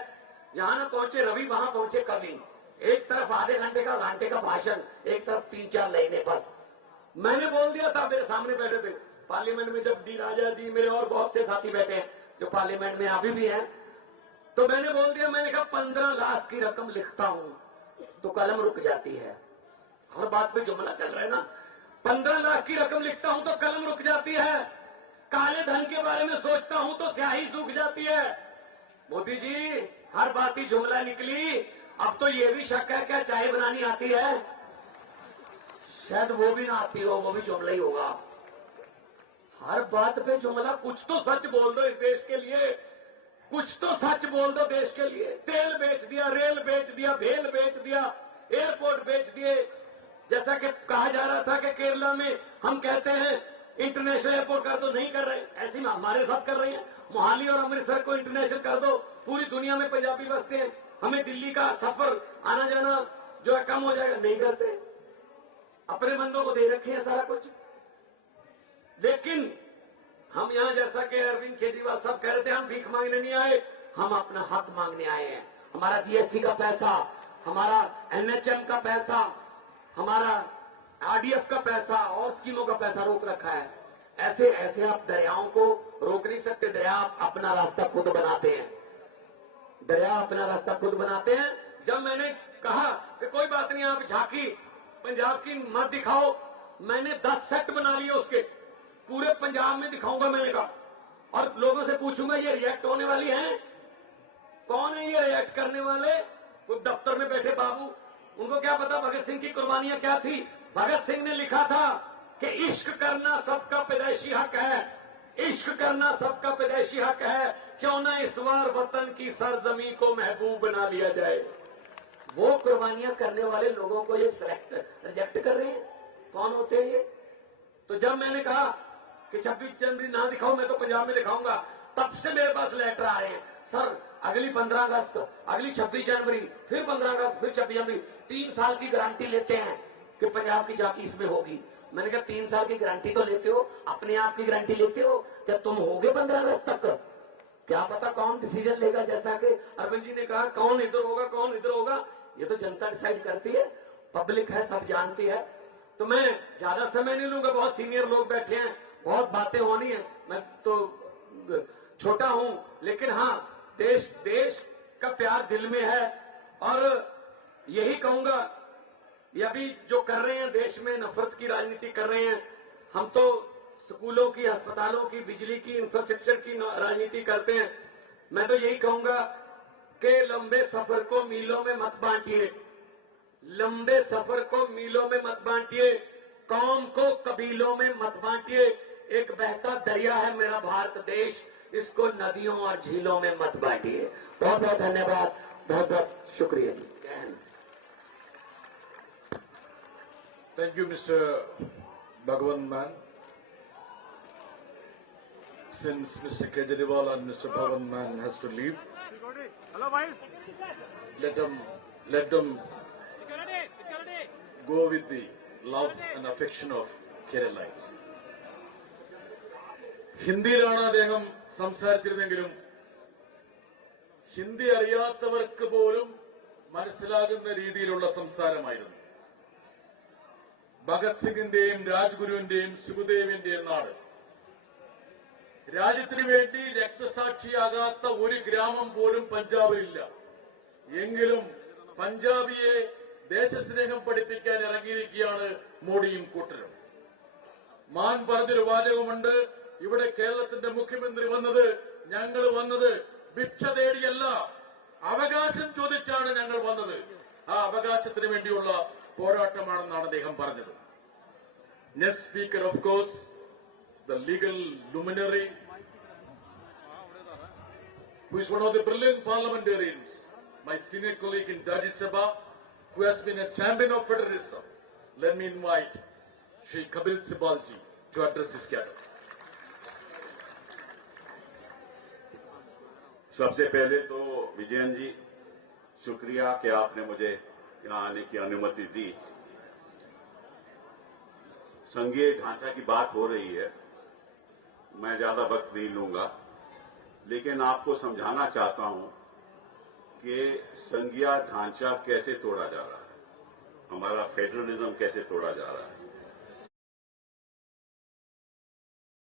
जहां न पहुंचे रवि वहां पहुंचे कवि। एक तरफ आधे घंटे का भाषण, एक तरफ 3-4 लाइनें बस। मैंने बोल दिया था, मेरे सामने बैठे थे पार्लियामेंट में, जब डी राजा जी, मेरे और बहुत से साथी बैठे हैं जो पार्लियामेंट में अभी भी हैं, तो मैंने बोल दिया, मैंने कहा 15 लाख की रकम लिखता हूं तो कलम रुक जाती है। हर बात पे जुमला चल रहा है ना, 15 लाख की रकम लिखता हूं तो कलम रुक जाती है, काले धन के बारे में सोचता हूं तो स्याही सूख जाती है। मोदी जी हर बात ही जुमला निकली, अब तो ये भी शक है क्या चाय बनानी आती है? शायद वो भी ना आती हो, वो भी जुमला ही होगा। हर बात पे जुमला, कुछ तो सच बोल दो इस देश के लिए, कुछ तो सच बोल दो देश के लिए। तेल बेच दिया, रेल बेच दिया, भेल बेच दिया, एयरपोर्ट बेच दिए। जैसा कि कहा जा रहा था कि केरला में हम कहते हैं इंटरनेशनल एयरपोर्ट कर दो, नहीं कर रहे, ऐसी हमारे साथ कर रहे हैं। मोहाली और अमृतसर को इंटरनेशनल कर दो, पूरी दुनिया में पंजाबी बसते हैं, हमें दिल्ली का सफर आना जाना जो है कम हो जाएगा, नहीं करते। अपने बंदों को दे रखे हैं सारा कुछ। लेकिन हम यहां, जैसा कि अरविंद केजरीवाल सब कह रहे थे, हम भीख मांगने नहीं आए, हम अपना हक मांगने आए हैं। हमारा जीएसटी का पैसा, हमारा एनएचएम का पैसा, हमारा आरडीएफ का पैसा और स्कीमों का पैसा रोक रखा है। ऐसे ऐसे आप दरियाओं को रोक नहीं सकते। दरिया अपना रास्ता खुद बनाते हैं, दरिया अपना रास्ता खुद बनाते हैं। जब मैंने कहा कि कोई बात नहीं, आप झांकी पंजाब की मत दिखाओ, मैंने 10 सेट बना लिए उसके, पूरे पंजाब में दिखाऊंगा मैंने कहा, और लोगों से पूछूंगा ये रिएक्ट होने वाली हैं? कौन है ये रिएक्ट करने वाले? कुछ दफ्तर में बैठे बाबू, उनको क्या पता भगत सिंह की कुर्बानियां क्या थी। भगत सिंह ने लिखा था कि इश्क करना सबका पैदाइशी हक है, इश्क करना सबका पैदाइशी हक है, क्यों ना इस बार वतन की सरजमी को महबूब बना लिया जाए। वो कुर्बानियां करने वाले लोगों को ये रिजेक्ट कर रहे हैं। कौन होते हैं ये? तो जब मैंने कहा कि 26 जनवरी ना दिखाओ, मैं तो पंजाब में दिखाऊंगा, तब से मेरे पास लेटर आ रहे हैं, सर अगली 15 अगस्त, अगली 26 जनवरी, फिर 15 अगस्त, फिर 26 जनवरी, 3 साल की गारंटी लेते हैं कि पंजाब की झांकी इसमें होगी। मैंने कहा 3 साल की गारंटी तो लेते हो, अपने आप की गारंटी लेते हो, क्या तुम होगे 15 अगस्त तक? क्या पता कौन डिसीजन लेगा, जैसा कि अरविंद जी ने कहा कौन इधर होगा कौन इधर होगा, ये तो जनता डिसाइड करती है, पब्लिक है, सब जानती है। तो मैं ज्यादा समय नहीं लूंगा, बहुत सीनियर लोग बैठे हैं, बहुत बातें होनी है, मैं तो छोटा हूं, लेकिन हाँ देश का प्यार दिल में है और यही कहूंगा, ये अभी जो कर रहे हैं देश में नफरत की राजनीति कर रहे हैं, हम तो स्कूलों की, अस्पतालों की, बिजली की, इंफ्रास्ट्रक्चर की राजनीति करते हैं। मैं तो यही कहूंगा कि लंबे सफर को मीलों में मत बांटिए, लंबे सफर को मीलों में मत बांटिए, कौम को कबीलों में मत बांटिए। एक बहता दरिया है मेरा भारत देश, इसको नदियों और झीलों में मत बांटिए। बहुत बहुत धन्यवाद, बहुत बहुत शुक्रिया। Thank you, Mr. Bhagwan Man. Since Mr. Kejriwal and Mr. Bhagwan Man has to leave, let them go with the love and affection of Keralites. ഹിന്ദിയിലാണ് അദ്ദേഹം സംസാരിച്ചിരുന്നെങ്കിലും ഹിന്ദി അറിയാത്തവർക്ക് പോലും മനസ്സിലാകുന്ന രീതിയിലുള്ള സംസാരമായിരുന്നു. ഭഗത് സിംഗിന്റെയും രാജ്ഗുരുവിന്റെയും സുഖദേവിന്റെയും നാട്, രാജ്യത്തിനു വേണ്ടി രക്തസാക്ഷിയാകാത്ത ഒരു ഗ്രാമം പോലും പഞ്ചാബിലില്ല. എങ്കിലും പഞ്ചാബിയെ ദേശസ്നേഹം പഠിപ്പിക്കാൻ ഇറങ്ങിയിരിക്കുകയാണ് മോഡിയും കൂട്ടരും. മാൻ പറഞ്ഞൊരു വാചകമുണ്ട്, ഇവിടെ കേരളത്തിന്റെ മുഖ്യമന്ത്രി വന്നത്, ഞങ്ങൾ വന്നത് ഭിക്ഷ തേടിയല്ല, അവകാശം ചോദിച്ചാണ് ഞങ്ങൾ വന്നത്. ആ അവകാശത്തിന് വേണ്ടിയുള്ള പോരാട്ടമാണെന്നാണ് അദ്ദേഹം പറഞ്ഞത്. Next speaker of course the legal luminary who is one of the brilliant parliamentarians, my senior colleague in Rajya Sabha, who has been a champion of federalism. Let me invite Shri Kapil Sibal ji to address this gathering. सबसे पहले तो विजयन जी शुक्रिया कि आपने मुझे यहाँ आने की अनुमति दी। संघीय ढांचा की बात हो रही है, मैं ज्यादा वक्त नहीं लूंगा, लेकिन आपको समझाना चाहता हूं कि संघीय ढांचा कैसे तोड़ा जा रहा है, हमारा फेडरलिज्म कैसे तोड़ा जा रहा है।